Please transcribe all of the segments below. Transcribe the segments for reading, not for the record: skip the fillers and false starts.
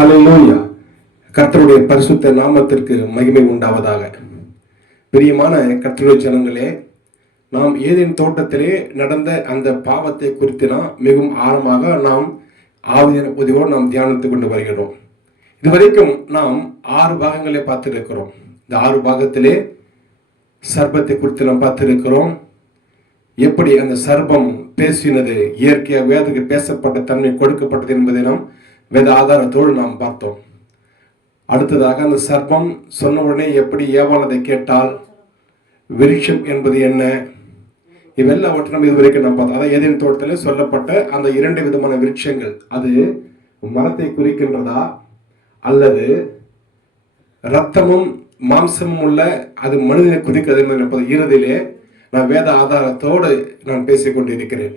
ஹல்லேலூயா. கர்த்தருடைய பரிசுத்த நாமத்திற்கு மகிமை உண்டாவதாக. பிரியமான கர்த்தருடைய ஜனங்களே, நாம் ஏதேன் தோட்டத்திலே நடந்த அந்த பாவத்தை குறித்து மிகவும் ஆழமாக நாம் ஆவியின் உதவியோடு நாம் தியானித்துக் கொண்டு வருகிறோம். இதுவரைக்கும் நாம் 6 பாகங்களை பார்த்திருக்கிறோம். இந்த 6 பாகத்திலே சர்ப்பத்தை குறித்து நாம் பார்த்திருக்கிறோம். எப்படி அந்த சர்ப்பம் பேசினது, இயற்கையாக வேதத்துக்கு பேசப்பட்ட தன்மை கொடுக்கப்பட்டது என்பதை நாம் வேத ஆதாரத்தோடு நாம் பார்த்தோம். அடுத்ததாக அந்த சர்ப்பம் சொன்ன உடனே எப்படி ஏவாள் அதை கேட்டால், விருட்சம் என்பது என்ன, இவெல்லாவற்றை நம்ம இதுவரைக்கும் நாம் பார்த்தோம். அதாவது ஏதேன் தோட்டத்தில் சொல்லப்பட்ட அந்த 2 விதமான விருட்சங்கள், அது மரத்தை குறிக்கின்றதா அல்லது இரத்தமும் மாம்சமும் உள்ள அது மனிதனை குறிக்கிறது என்பது இறுதியிலே நான் வேத ஆதாரத்தோடு நான் பேசிக்கொண்டிருக்கிறேன்.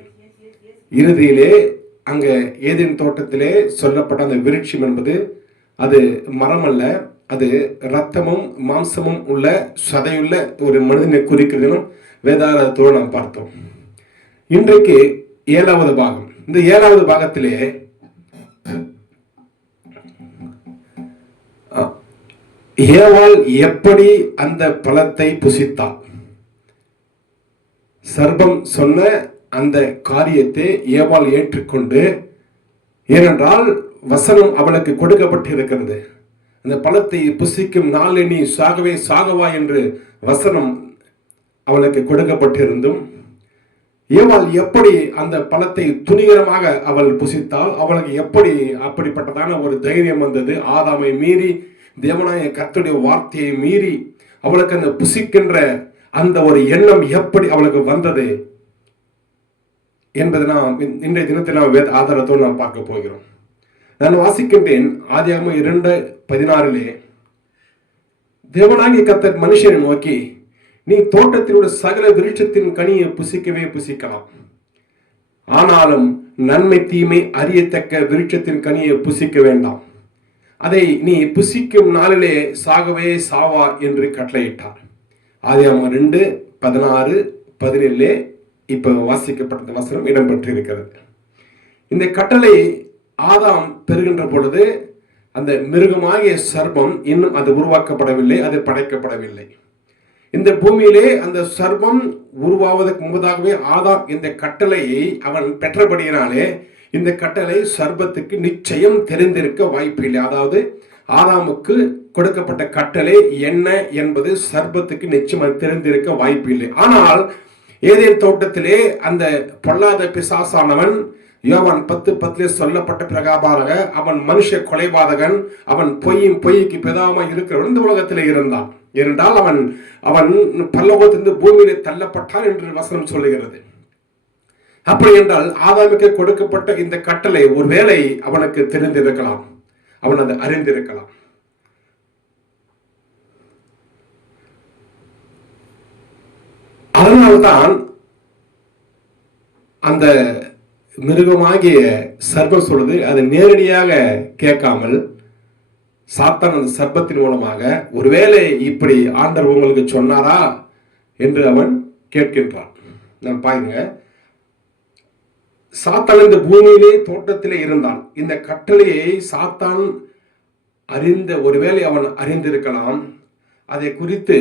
இறுதியிலே அங்க ஏதேன் தோட்டத்திலே சொல்லப்பட்ட அந்த விருட்சம் என்பது அது மரம் அல்ல, அது இரத்தமும் மாம்சமும் உள்ள சதையுள்ள ஒரு மனிதனை குறிக்கிறதும் வேதாரத்தோடு நாம் பார்த்தோம். இன்றைக்கு 7வது பாகம். இந்த 7வது பாகத்திலே ஏவாள் எப்படி அந்த பழத்தை புசித்தாள், சர்ப்பம் சொன்ன அந்த காரியத்தை ஏவாள் ஏற்றுக்கொண்டு, ஏனென்றால் வசனம் அவளுக்கு கொடுக்கப்பட்டிருக்கிறது. அந்த பழத்தை புசிக்கும் நாளில் நீ சாகவே சாகவா என்று வசனம் அவளுக்கு கொடுக்கப்பட்டிருந்தும் ஏவாள் எப்படி அந்த பழத்தை துணிகரமாக அவள் புசித்தால், அவளுக்கு எப்படி அப்படிப்பட்டதான ஒரு தைரியம் வந்தது, ஆதாமை மீறி தேவனாய கர்த்தருடைய வார்த்தையை மீறி அவளுக்கு அந்த புசிக்கின்ற அந்த ஒரு எண்ணம் எப்படி அவளுக்கு வந்தது என்பதை நாம் இன்றைய தினத்தில் நாம் வேத ஆதாரத்தோடு நாம் பார்க்க போகிறோம். நான் வாசிக்கின்றேன். ஆதியாகமம் 2:16 தேவனாகிய கர்த்தர் மனுஷனை நோக்கி, நீ தோட்டத்தில் உள்ள சகல விருட்சத்தின் கனியை புசிக்கவே புசிக்கலாம், ஆனாலும் நன்மை தீமை அறியத்தக்க விருட்சத்தின் கனியை புசிக்க வேண்டாம், அதை நீ புசிக்கும் நாளிலே சாகவே சாவா என்று கட்டளையிட்டார். ஆதியாகமம் 2:16-17 இப்ப வாசிக்கப்பட்ட வசனம் இடம்பெற்றிருக்கிறது. இந்த கட்டளை ஆதாம் பெறுகின்ற பொழுது அந்த மிருகமாகிய சர்ப்பம் இன்னும் அது உருவாக்கப்படவில்லை, அது படைக்கப்படவில்லை. இந்த பூமியிலே அந்த சர்ப்பம் உருவாவதற்கு முன்பதாகவே ஆதாம் இந்த கட்டளையை அவன் பெற்றபடியினாலே இந்த கட்டளை சர்ப்பத்துக்கு நிச்சயம் தெரிந்திருக்க வாய்ப்பில்லை. அதாவது ஆதாமுக்கு கொடுக்கப்பட்ட கட்டளை என்ன என்பது சர்ப்பத்துக்கு நிச்சயம் தெரிந்திருக்க வாய்ப்பில்லை. ஆனால் ஏதேன் தோட்டத்திலே அந்த பொல்லாத பிசாசானவன் யோவான் 10:10 சொல்லப்பட்ட பிரகாரமாக அவன் மனுஷ கொலைபாதகன், அவன் பொய்க்கு பிதாவாய் இருக்கிறவன் இந்த உலகத்திலே இருந்தான். ஏனென்றால் அவன் அவன் பரலோகத்திலிருந்து பூமியிலே தள்ளப்பட்டான் என்று வசனம் சொல்லுகிறது. அப்படி என்றால் ஆதாமுக்கு கொடுக்கப்பட்ட இந்த கட்டளை ஒருவேளை அவனுக்கு தெரிந்திருக்கலாம், அவன் அதை அறிந்திருக்கலாம். அதனால்தான் அந்த மிருகமாகிய சர்ப்பம் சொல்றது அது நேரடியாக கேட்காமல் சாத்தான் அந்த சர்ப்பத்தின் மூலமாக ஒருவேளை இப்படி ஆண்டவர் உங்களுக்கு சொன்னாரா என்று அவன் கேட்கின்றான். நான் பாருங்க, சாத்தான் இந்த பூமியிலே தோட்டத்திலே இருந்தான். இந்த கட்டளையை சாத்தான் ஒருவேளை அவன் அறிந்திருக்கலாம். அதை குறித்து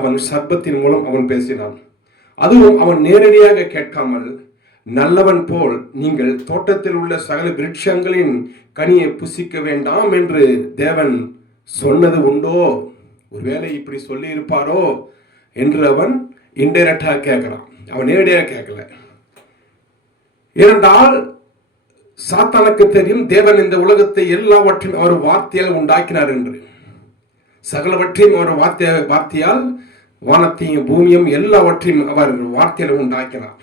அவன் சர்ப்பத்தின் மூலம் அவன் பேசினான். அதுவும் அவன் நேரடியாக கேட்காமல், நல்லவன் போல் நீங்கள் தோட்டத்தில் உள்ள சகல விருட்சங்களின் கனியை புசிக்க வேண்டாம் என்று தேவன் சொன்னது உண்டோ, ஒருவேளை இப்படி சொல்லி இருப்பாரோ என்று அவன் இன்டைரக்டாக கேட்கிறான். அவன் நேரடியாக கேட்கல. ஏனென்றால் சாத்தானுக்கு தெரியும் தேவன் இந்த உலகத்தை எல்லாவற்றையும் அவர் வார்த்தையால் உண்டாக்கினார் என்று. சகலவற்றையும் அவர் வார்த்தையால் வானத்தையும் பூமியும் எல்லாவற்றையும் அவர் வார்த்தையால் உண்டாக்கினார்.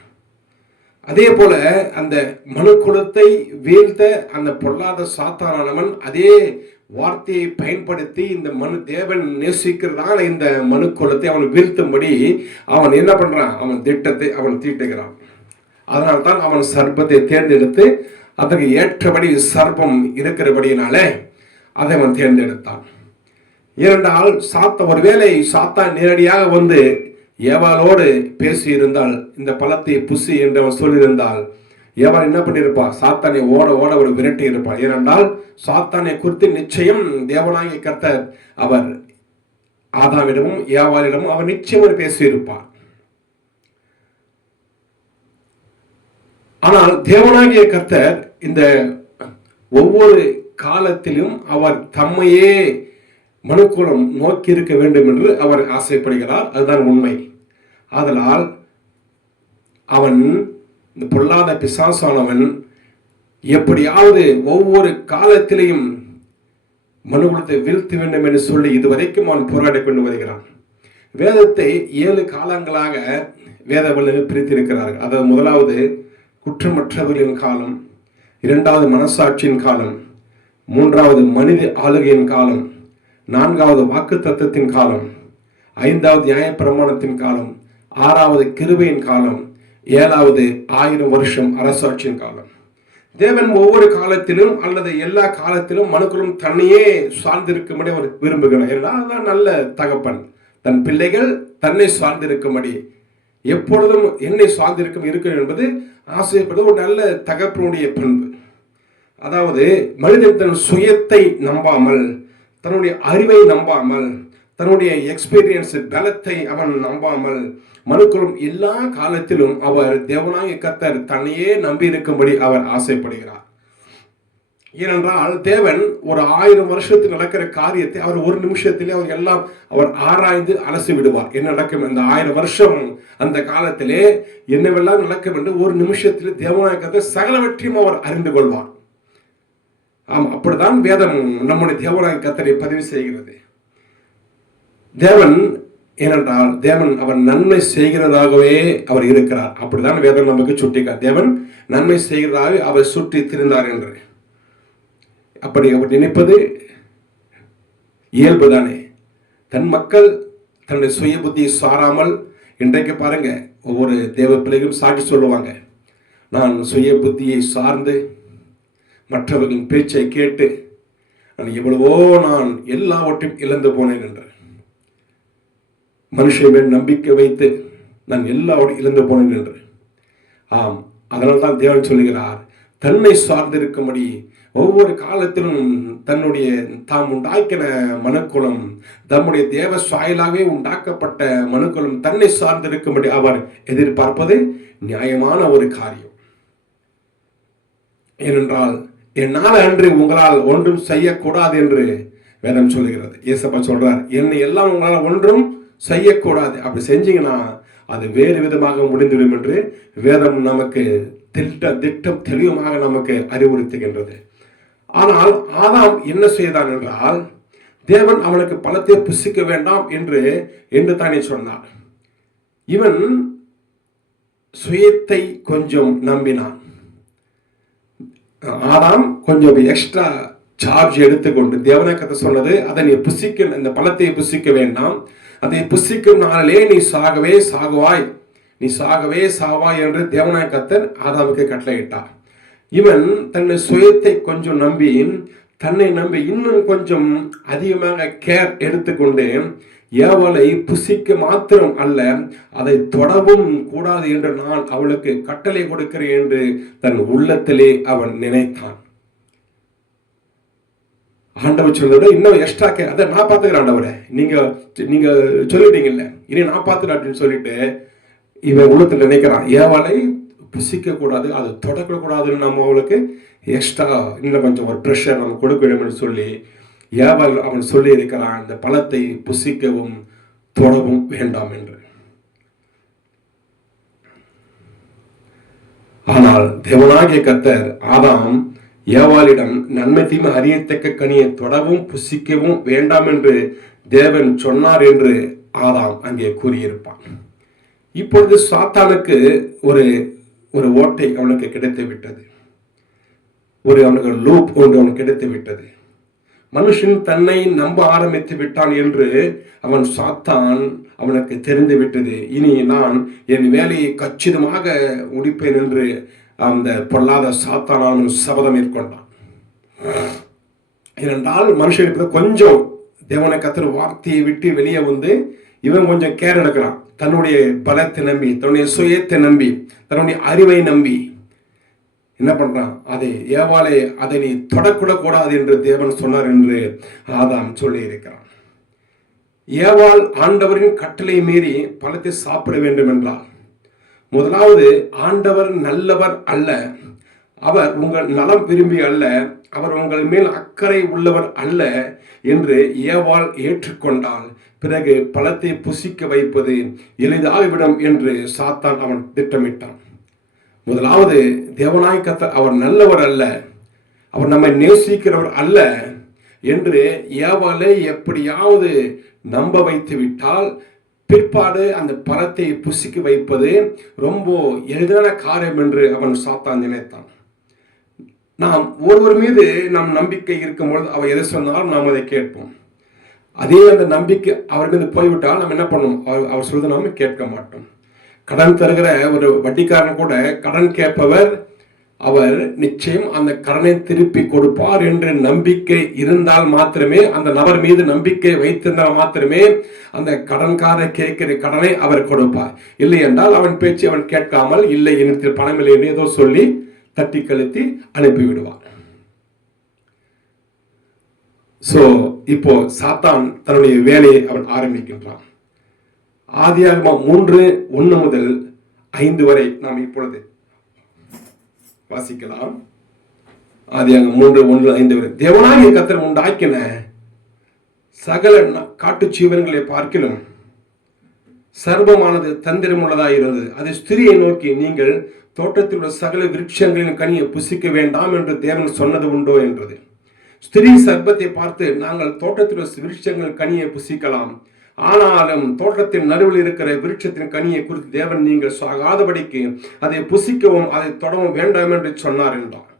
அதே போல அந்த மனு குலத்தை வீழ்த்த அந்த பொல்லாத சாத்தானவன் அதே வார்த்தையை பயன்படுத்தி இந்த தேவன் நேசிக்கிறதான இந்த மனு குலத்தை அவன் வீழ்த்தும்படி அவன் என்ன பண்றான், அவன் திட்டத்தை அவன் தீட்டுகிறான். அதனால்தான் அவன் சர்ப்பத்தை தேர்ந்தெடுத்து அதற்கு ஏற்றபடி சர்ப்பம் இருக்கிறபடியினாலே அதை அவன் தேர்ந்தெடுத்தான். ஏனென்றால் ஒருவேளை சாத்தான் நேரடியாக வந்து ஏவாளோடு பேசியிருந்தால், இந்த பழத்தை புசி என்று அவன் சொல்லியிருந்தால், ஏவாள் என்ன பண்ணியிருப்பா? சாத்தானை ஓட ஓட ஒரு விரட்டி இருப்பாள். ஏனென்றால் சாத்தானை குறித்து நிச்சயம் தேவனாகிய கர்த்தர் அவர் ஆதாமிடமும் ஏவாளிடமும் அவர் நிச்சயம் பேசியிருப்பார். ஆனால் தேவனாகிய கர்த்தர் இந்த ஒவ்வொரு காலத்திலும் அவர் தம்மையே மனுக்குலம் நோக்கி இருக்க வேண்டும் என்று அவர் ஆசைப்படுகிறார். அதுதான் உண்மை. ஆதலால் அவன், இந்த பொல்லாத பிசாசானவன், எப்படியாவது ஒவ்வொரு காலத்திலையும் மனுக்குலத்தை வீழ்த்த வேண்டும் என்று சொல்லி இதுவரைக்கும் அவன் போராடி கொண்டு வருகிறான். வேதத்தை 7 காலங்களாக வேத வல்லுநர்கள் பிரித்திருக்கிறார்கள். அதாவது முதலாவது குற்றமற்றவர்களின் காலம், இரண்டாவது மனசாட்சியின் காலம், மூன்றாவது மனித ஆளுகையின் காலம், நான்காவது வாக்கு தத்தத்தின் காலம், ஐந்தாவது நியாயப்பிரமாணத்தின் காலம், ஆறாவது கிருபையின் காலம், ஏழாவது 1000 வருஷம் அரசாட்சியின் காலம். தேவன் ஒவ்வொரு காலத்திலும் அல்லது எல்லா காலத்திலும் மனுக்குலம் தன்னையே சார்ந்திருக்கும்படி அவர் விரும்புகிறார். ஏன்னா அதுதான் நல்ல தகப்பன். தன் பிள்ளைகள் தன்னை சார்ந்திருக்கும்படி, எப்பொழுதும் என்னை சார்ந்திருக்கும் இருக்கும் என்பது ஆசைப்படுவது ஒரு நல்ல தகப்பனுடைய பண்பு. அதாவது மனிதன் தன் சுயத்தை நம்பாமல், தன்னுடைய அறிவை நம்பாமல், தன்னுடைய எக்ஸ்பீரியன்ஸ் பலத்தை அவன் நம்பாமல், மனுக்குலம் எல்லா காலத்திலும் அவர் தேவனாகிய கர்த்தர் தன்னையே நம்பி இருக்கும்படி அவர் ஆசைப்படுகிறார். ஏனென்றால் தேவன் ஒரு 1000 வருஷத்துக்கு நடக்கிற காரியத்தை அவர் ஒரு நிமிஷத்திலே அவர் எல்லாம் அவர் ஆராய்ந்து அலசி விடுவார். என்ன நடக்கும் இந்த 1000 வருஷம் அந்த காலத்திலே என்னவெல்லாம் நடக்கும் என்று ஒரு நிமிஷத்திலே தேவனாகிய கர்த்தர் சகலவற்றையும் அவர் அறிந்து கொள்வார். அப்படித்தான் வேதம் நம்முடைய தேவனாகிய கர்த்தரை பதிவு செய்கிறது. தேவன் ஏனென்றால் தேவன் அவர் நன்மை செய்கிறதாகவே அவர் இருக்கிறார். அப்படித்தான் வேதம் நமக்கு சுட்டிக்கார். தேவன் நன்மை செய்கிறதாக அவர் சுற்றி திரிந்தார் என்று. அப்படி அவர் நினைப்பது இயல்புதானே. தன் மக்கள் தன்னுடைய சுய புத்தியை சாராமல், இன்றைக்கு பாருங்க ஒவ்வொரு தேவ பிள்ளைகளும் சாட்சி சொல்லுவாங்க, நான் சுய புத்தியை சார்ந்து மற்றவர்களின் பேச்சை கேட்டு நான் எல்லாவற்றையும் இழந்து போனேன் என்று, மனுஷன் மேல் நம்பிக்கை வைத்து நான் எல்லாவற்றையும் இழந்து போனேன் என்று. ஆம், அதனால் தான் தேவன் சொல்லுகிறார், தன்னை சார்ந்திருக்கும்படி ஒவ்வொரு காலத்திலும் தன்னுடைய தாம் உண்டாக்கின மனுக்குலம், தம்முடைய தேவ சாயலாகவே உண்டாக்கப்பட்ட மனுக்குலம் தன்னை சார்ந்திருக்கும்படி அவர் எதிர்பார்ப்பது நியாயமான ஒரு காரியம். ஏனென்றால் என்னால் அன்று உங்களால் ஒன்றும் செய்யக்கூடாது என்று வேதம் சொல்லுகிறது. இயேசப்பா சொல்றார், என்னை எல்லாம் உங்களால் ஒன்றும் செய்யக்கூடாது, அப்படி செஞ்சீங்கன்னா அது வேறு விதமாக முடிந்துவிடும் என்று வேதம் நமக்கு திட்டம் தெளிவாக நமக்கு அறிவுறுத்துகின்றது. ஆனால் ஆதாம் என்ன செய்தான் என்றால், தேவன் அவனுக்கு பழத்தை புசிக்க வேண்டாம் என்று தானே சொன்னார். இவன் சுயத்தை கொஞ்சம் நம்பினான். ஆதாம் கொஞ்சம் எக்ஸ்ட்ரா சார்ஜ் எடுத்துக்கொண்டு தேவனை கதை சொன்னது, அதை நீ புசிக்க, இந்த பழத்தை புசிக்க வேண்டாம், அதை புசிக்கும் நாளிலே நீ சாகவே சாகுவாய், நீ சாகவே சாவாய் என்று தேவனாய கர்த்தர் ஆதாமுக்கு கட்டளையிட்டார். இவன் தன்னை சுயத்தை கொஞ்சம் நம்பி, தன்னை நம்பி இன்னும் கொஞ்சம் அதிகமாக கேர் எடுத்துக்கொண்டு ஏவலை புசிக்க மாத்திரம் அல்ல, அதை தொடவும் கூடாது என்று நான் அவளுக்கு கட்டளை கொடுக்கிறேன் என்று தன் உள்ளத்திலே அவன் நினைத்தான். ஆண்டவர் சொல்றத இன்னும் எக்ஸ்ட்ரா கேர், அதை நான் பார்த்துக்கிறேன் ஆண்டவரே, நீங்க சொல்லிட்டீங்கல்ல, இனி நான் பார்த்துக்கிறேன் அப்படின்னு சொல்லிட்டு இவன் உள்ளத்தில் நினைக்கிறான், ஏவலை புசிக்க கூடாது, அது தொடக்கூடாதுன்னு நம்ம அவளுக்கு எக்ஸ்ட்ரா இன்னும் கொஞ்சம் ஒரு ப்ரெஷர் நம்ம கொடுக்க வேண்டும் என்று சொல்லி ஏவல் அவன் சொல்லி இருக்கிறான், இந்த பழத்தை புசிக்கவும் தொடவும் வேண்டாம் என்று. ஆனால் தேவனாகிய கர்த்தர் ஆதாம் ஏவாளிடம் நன்மை தீமை அறியத்தக்க கனியை தொடவும் புசிக்கவும் வேண்டாம் என்று தேவன் சொன்னார் என்று ஆதாம் அங்கே கூறியிருப்பான். இப்பொழுது சாத்தானுக்கு ஒரு ஓட்டை அவனுக்கு கிடைத்து விட்டது, அவனுக்கு லூப் ஒன்று அவனுக்கு கிடைத்து விட்டது. மனுஷன் தன்னை நம்ப ஆரம்பித்து விட்டான் என்று சாத்தான் அவனுக்கு தெரிந்து விட்டது. இனி நான் என் வேலையை கச்சிதமாக முடிப்பேன் என்று அந்த பொல்லாத சாத்தான் சபதம் மேற்கொண்டான். ஏனென்றால் மனுஷனுக்கு கொஞ்சம் தேவனை கர்த்தர் வார்த்தையை விட்டு வெளியே வந்து இவன் கொஞ்சம் கேர் எடுக்கிறான். தன்னுடைய பலத்தை நம்பி, தன்னுடைய சுயத்தை நம்பி, தன்னுடைய அறிவை நம்பி என்ன பண்றான், அதை ஏவாளே அதை நீ தொடக்கூடக்கூடாது என்று தேவன் சொன்னார் என்று ஆதாம் சொல்லி இருக்கிறான். ஏவாள் ஆண்டவரின் கட்டளை மீறி பழத்தை சாப்பிட வேண்டும் என்றால், முதலாவது ஆண்டவர் நல்லவர் அல்ல, அவர் உங்கள் நலம் விரும்பி அல்ல, அவர் உங்கள் மேல் அக்கறை உள்ளவர் அல்ல என்று ஏவாள் ஏற்றுக்கொண்டால் பிறகு பழத்தை புசிக்க வைப்பது எளிதாகிவிடும் என்று சாத்தான் அவன் திட்டமிட்டான். முதலாவது தேவனாய் கர்த்தர் அவர் நல்லவர் அல்ல, அவர் நம்மை நேசிக்கிறவர் அல்ல என்று ஏவாளை எப்படியாவது நம்ப வைத்து விட்டால் பிற்பாடு அந்த பழத்தை புசிக்க வைப்பது ரொம்ப எளிதான காரியம் என்று அவன் சாத்தான் நினைத்தான். நாம் ஒருவர் மீது நம் நம்பிக்கை இருக்கும் பொழுது அவர் எதை சொன்னாலும் நாம் அதை கேட்போம். அதே அந்த நம்பிக்கை அவர் மீது போய்விட்டால் நாம் என்ன பண்ணுவோம், அவர் சொல்றதை நாம் கேட்க மாட்டோம். கடன் தருகிற ஒரு வட்டிக்காரன் கூட கடன் கேட்பவர் அவர் நிச்சயம் அந்த கடனை திருப்பி கொடுப்பார் என்று நம்பிக்கை இருந்தால் மாத்திரமே, அந்த நபர் மீது நம்பிக்கை வைத்திருந்தால் மாத்திரமே அந்த கடன்கார கேட்கிற கடனை அவர் கொடுப்பார். இல்லை என்றால் அவன் பேச்சு அவன் கேட்காமல், இல்லை என்னிடத்தில் பணம் இல்லை என்று ஏதோ சொல்லி தட்டி கழித்து அனுப்பிவிடுவார். இப்போ சாத்தான் தன்னுடைய வேலையை அவன் ஆரம்பிக்கின்றான். ஆதியாகமம் 3:1 முதல் 5 வரை நாம் இப்பொழுது வாசிக்கலாம். ஆதியாகமம் 3:1-5 வரை. தேவனாகிய கர்த்தர் உண்டாக்கின சகல காட்டு ஜீவன்களை பார்க்கிலும் சர்வமானது தந்திரமுள்ளதாக இருந்தது. அது ஸ்திரியை நோக்கி, நீங்கள் தோட்டத்தில் உள்ள சகல விருட்சங்களின் கனியை புசிக்க வேண்டாம் என்று தேவன் சொன்னது உண்டோ என்றது. ஸ்திரீ சர்ப்பத்தை பார்த்து, நாங்கள் தோட்டத்தில் உள்ள விருட்சங்கள் கனியை புசிக்கலாம், ஆனாலும் தோட்டத்தின் நடுவில் இருக்கிற விருட்சத்தின் கனியை குறித்து தேவன் நீங்கள் சாகாதபடிக்கு அதை புசிக்கவும் அதை தொடவும் வேண்டாம் என்று சொன்னார் என்றார்.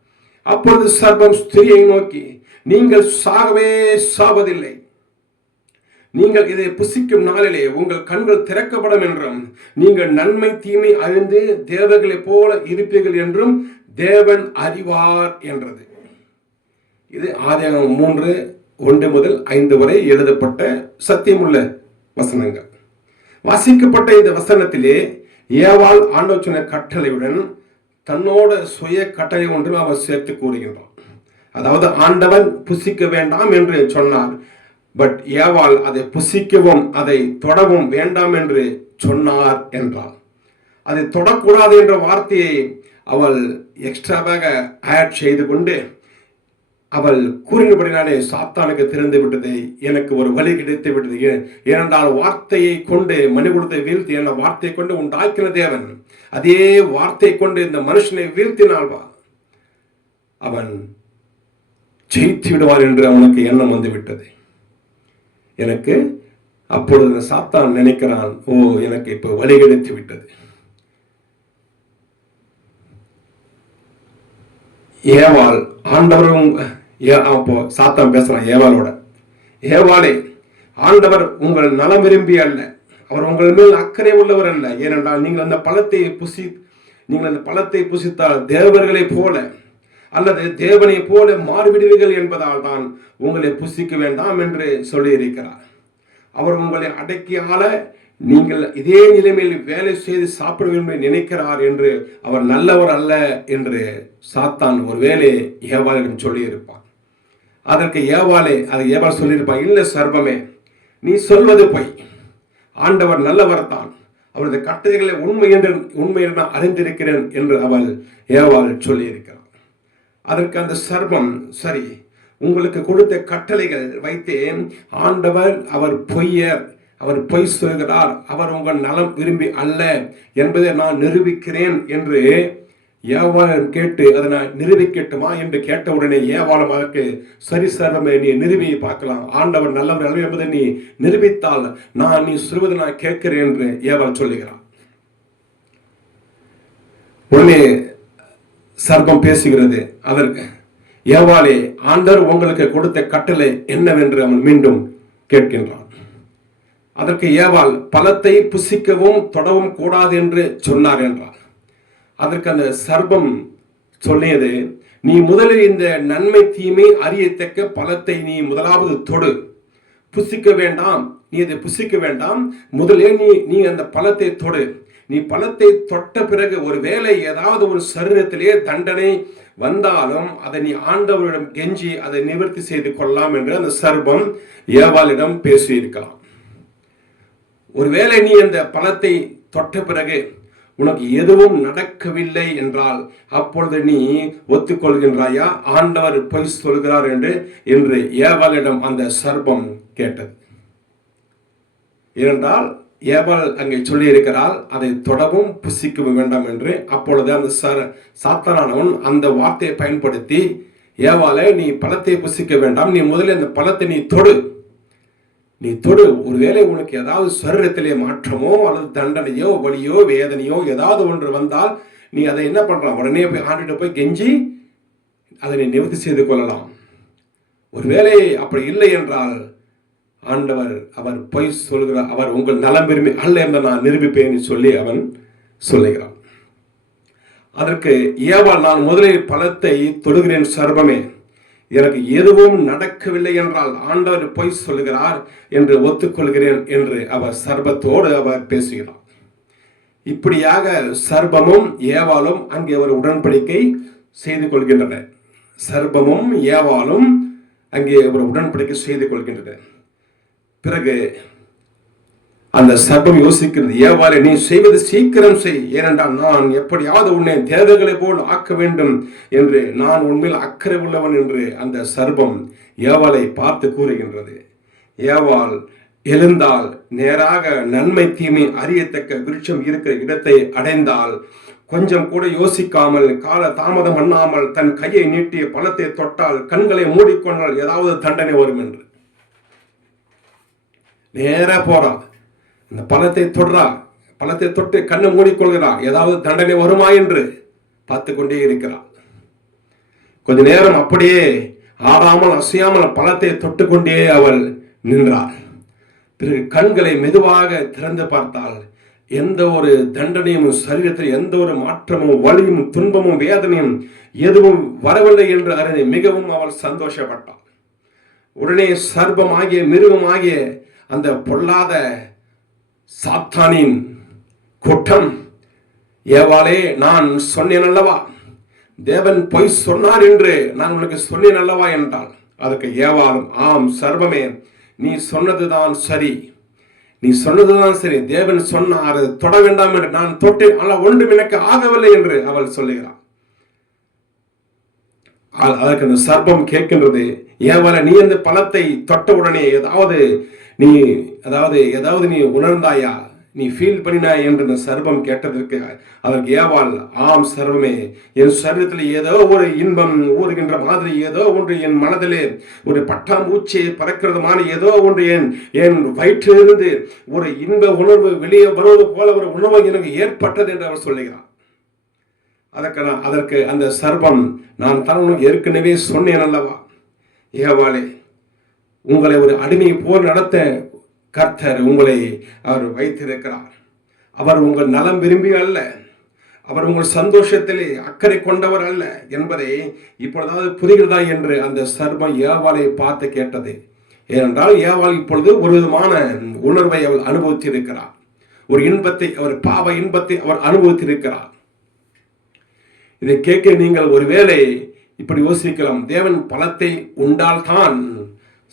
அப்பொழுது சர்ப்பம் ஸ்திரியை நோக்கி, நீங்கள் சாகவே சாவதில்லை, நீங்கள் இதை புசிக்கும் நாளிலே உங்கள் கண்கள் திறக்கப்படும் என்றும் நீங்கள் நன்மை தீமை அறிந்து தேவர்களைப் போல இருப்பீர்கள் என்றும் தேவன் அறிவார் என்றது. இது ஆதியாகமம் 3:1 முதல் 5 வரை எழுதப்பட்ட சத்தியமுள்ள வசனங்கள். வாசிக்கப்பட்ட இந்த வசனத்திலே ஏவாள் ஆண்டவர் சொன்ன கட்டளையுடன் தன்னோட சுய கட்டளை ஒன்று அவர் சேர்த்து கூறுகின்றான். அதாவது ஆண்டவன் புசிக்க வேண்டாம் என்று சொன்னார், பட் ஏவாள் அதை புசிக்கவும் அதை தொடவும் வேண்டாம் என்று சொன்னார் என்றால், அதை தொடக்கூடாது என்ற வார்த்தையை அவள் எக்ஸ்ட்ராவாக ஆட் செய்து கொண்டு அவள் கூறினபடினாலே சாத்தானுக்கு திறந்து விட்டது, எனக்கு ஒரு வழி கிடைத்து விட்டது. ஏனென்றால் வார்த்தையை கொண்டு மனிதகுலத்தை வீழ்த்தி, என்ற வார்த்தையை கொண்டு உண்டாக்கின தேவன் அதே வார்த்தை கொண்டு இந்த மனுஷனை வீழ்த்தினால்வா அவன் ஜெயித்து விடுவார் என்று அவனுக்கு எண்ணம் வந்து விட்டது. எனக்கு அப்பொழுது சாத்தான் நினைக்கிறான், ஓ எனக்கு இப்ப வழி கிடைத்து விட்டது. ஏவாள் ஆண்டவரும் அப்போ சாத்தான் பேசுறான் ஏவாளோட, ஏவாளே ஆண்டவர் உங்கள் நலம் விரும்பி அல்ல, அவர் உங்கள் மேல் அக்கறை உள்ளவர் அல்ல. ஏனென்றால் நீங்கள் அந்த பழத்தை புசித்தால் தேவர்களை போல அல்லது தேவனை போல மாறிவிடுவீர்கள் என்பதால் தான் உங்களை புசிக்க வேண்டாம் என்று சொல்லியிருக்கிறார். அவர் உங்களை அடக்கி ஆள நீங்கள் இதே நிலைமையில் வேலை செய்து சாப்பிட வேண்டும் நினைக்கிறார் என்று அவர் நல்லவர் அல்ல என்று சாத்தான் ஒரு வேலை ஏவாளிடம் சொல்லியிருப்பான். அதற்கு ஏவாள் சொல்லியிருப்பான், இல்லை சர்வமே, நீ சொல்வது பொய், ஆண்டவர் நல்லவர் தான், அவரது கட்டளைகளை உண்மை என்று நான் அறிந்திருக்கிறேன் என்று அவள் ஏவாள் சொல்லியிருக்கிறார். அதற்கு அந்த சர்வம், சரி உங்களுக்கு கொடுத்த கட்டளைகள் வைத்தேன், ஆண்டவர் அவர் பொய்யர், அவர் பொய் சொல்கிறார், அவர் உங்கள் நலம் விரும்பி அல்ல என்பதை நான் நிரூபிக்கிறேன் என்று ஏவாளம் கேட்டு, அதை நான் நிரூபிக்கட்டுமா என்று கேட்ட உடனே ஏவாளம் அதற்கு, சரி சர்வமே, நீ நிரூபி பார்க்கலாம், ஆண்டவர் நல்லவர் அல்ல என்பதை நீ நிரூபித்தால் நீ சொல்வதை நான் கேட்கிறேன் என்று ஏவாள் சொல்லுகிறார். உடனே சர்ப்பம் பேசுகிறது, அதற்கு ஏவாளே ஆண்டவர் உங்களுக்கு கொடுத்த கட்டளை என்னவென்று அவன் மீண்டும் கேட்கின்றான். அதற்கு ஏவாள், பழத்தை புசிக்கவும் தொடவும் கூடாது என்று சொன்னார் என்றார். அதற்கு அந்த சர்ப்பம் சொல்லியது, நீ முதலில் இந்த நன்மை தீமை அறியத்தக்க பழத்தை நீ முதலாவது தொடு, புசிக்க வேண்டாம், நீ அதை புசிக்க வேண்டாம், முதலே நீ அந்த பழத்தை தொடு, நீ பழத்தை தொட்ட பிறகு ஒருவேளை ஏதாவது ஒரு சரீரத்திலே தண்டனை வந்தாலும் அதை நீ ஆண்டவரிடம் கெஞ்சி அதை நிவர்த்தி செய்து கொள்ளலாம் என்று அந்த சர்பம் ஏவாளிடம் பேசியிருக்கலாம். ஒருவேளை நீ அந்த பழத்தை தொட்ட பிறகு உனக்கு எதுவும் நடக்கவில்லை என்றால் அப்பொழுது நீ ஒத்துக்கொள்கின்றாயா ஆண்டவர் பொய் சொல்கிறார் என்று ஏவாளிடம் அந்த சர்பம் கேட்டது. ஏனென்றால் ஏவாள் அங்கே சொல்லி இருக்கிறாள், அதை தொடவும் புசிக்கவும் வேண்டாம் என்று. அப்பொழுது அந்த சாத்தானானவன் அந்த வார்த்தையை பயன்படுத்தி, ஏவாளை நீ பழத்தை புசிக்க வேண்டாம், நீ முதல்ல அந்த பழத்தை நீ தொடு, ஒருவேளை உனக்கு ஏதாவது சரீரத்திலே மாற்றமோ அல்லது தண்டனையோ வலியோ வேதனையோ ஏதாவது ஒன்று வந்தால் நீ அதை என்ன பண்றான், உடனே போய் ஆண்டுகிட்ட போய் கெஞ்சி அதை நீ நிவர்த்தி செய்து கொள்ளலாம். ஒருவேளை அப்படி இல்லை என்றால் ஆண்டவர் அவர் பொய் சொல்கிறார், அவர் உங்கள் நலம் விரும்பி அல்ல என்று நான் நிரூபிப்பேன் சொல்லி அவன் சொல்லுகிறான். அதற்கு ஏவாள், நான் முதலில் பழத்தை தொடுகிறேன் சர்பமே, எனக்கு எதுவும் நடக்கவில்லை என்றால் ஆண்டவர் பொய் சொல்லுகிறார் என்று ஒத்துக்கொள்கிறேன் என்று அவர் சர்பத்தோடு அவர் பேசுகிறார். இப்படியாக சர்பமும் ஏவாளும் அங்கே ஒரு உடன்படிக்கை செய்து கொள்கின்றனர். சர்பமும் ஏவாளும் அங்கே ஒரு உடன்படிக்கை செய்து கொள்கின்றனர். பிறகு அந்த சர்பம் யோசிக்கிறது, ஏவாளை நீ செய்வது சீக்கிரம் செய், ஏனென்றால் நான் எப்படியாவது உன்னை தேவர்களை போல் ஆக்க வேண்டும் என்று நான் உண்மையில் அக்கறை உள்ளவன் என்று அந்த சர்பம் ஏவாளை பார்த்து கூறுகின்றது. ஏவாள் எழுந்தால் நேராக நன்மை தீமை அறியத்தக்க விருட்சம் இருக்கிற இடத்தை அடைந்தால் கொஞ்சம் கூட யோசிக்காமல் கால தாமதம் பண்ணாமல் தன் கையை நீட்டிய பழத்தை தொட்டால் கண்களை மூடிக்கொண்டால் ஏதாவது தண்டனை வரும் என்று நேரா போறா. அந்த பழத்தை தொடுறா, பழத்தை தொட்டு கண்ணை மூடிக்கொள்கிறா, ஏதாவது தண்டனை வருமா என்று பார்த்து கொண்டே இருக்கிறாள். கொஞ்ச நேரம் அப்படியே ஆறாமல் அசையாமல் பழத்தை தொட்டு கொண்டே அவள் நின்றாள். பிறகு கண்களை மெதுவாக திறந்து பார்த்தால் எந்த ஒரு தண்டனையும் சரீரத்தில் எந்த ஒரு மாற்றமும் வலியும் துன்பமும் வேதனையும் எதுவும் வரவில்லை என்று அறிந்து மிகவும் அவள் சந்தோஷப்பட்டாள். உடனே சர்ப்பமாகிய மிருகமாகிய அந்த பொல்லாத சாத்தானின் கூட்டம், ஏவாளே நான் சொன்னேன் அல்லவா, தேவன் பொய் சொன்னார் என்று நான் உனக்கு சொன்னேன் அல்லவா என்றாள். அதுக்கு ஏவாளும், ஆம் சர்வமே, நீ சொன்னதுதான் சரி, நீ சொன்னதுதான் சரி, தேவன் சொன்னார் தொட வேண்டாம் என்று நான் தொட்டேன், ஆனால் ஒன்றும் எனக்கு ஆகவில்லை என்று அவள் சொல்லுகிறாள். அதற்கு அந்த சர்ப்பம் கேட்கின்றது, ஏவாளை நீ அந்த பழத்தை தொட்ட உடனே ஏதாவது நீ உணர்ந்தாயா, நீ ஃபீல் பண்ணினாய் என்று அந்த சர்ப்பம் கேட்டதற்கு அதற்கு ஏவாள், ஆம் சர்வமே, என் சரீரத்தில் ஏதோ ஒரு இன்பம் ஊறுகின்ற மாதிரி ஏதோ ஒன்று என் மனதிலே ஒரு பட்டாம்பூச்சி பறக்கிறதுமான ஏதோ ஒன்று என் வயிற்றிலிருந்து ஒரு இன்ப உணர்வு வெளியே வருவது போல ஒரு உணர்வு எனக்கு ஏற்பட்டது என்று அவர் சொல்லுகிறார். அதற்கு அந்த சர்ப்பம், நான் தான் உனக்கு ஏற்கனவே சொன்னேன் அல்லவா, ஏவாளே, உங்களை ஒரு அடிமையை போல் நடத்த கர்த்தர் உங்களை அவர் வைத்திருக்கிறார். அவர் உங்கள் நலம் விரும்பி அல்ல, அவர் உங்கள் சந்தோஷத்திலே அக்கறை கொண்டவர் அல்ல என்பதை இப்பொழுதாவது புரிகிறதா என்று அந்த சர்ப்பம் ஏவாளை பார்த்து கேட்டது. ஏனென்றால் ஏவாள் இப்பொழுது ஒரு விதமான உணர்வை அவள் அனுபவித்திருக்கிறார், ஒரு இன்பத்தை, அவர் பாவ இன்பத்தை அவர் அனுபவித்திருக்கிறார். இதை கேட்க நீங்கள் ஒருவேளை இப்படி யோசிக்கலாம், தேவன் பழத்தை உண்டால்தான்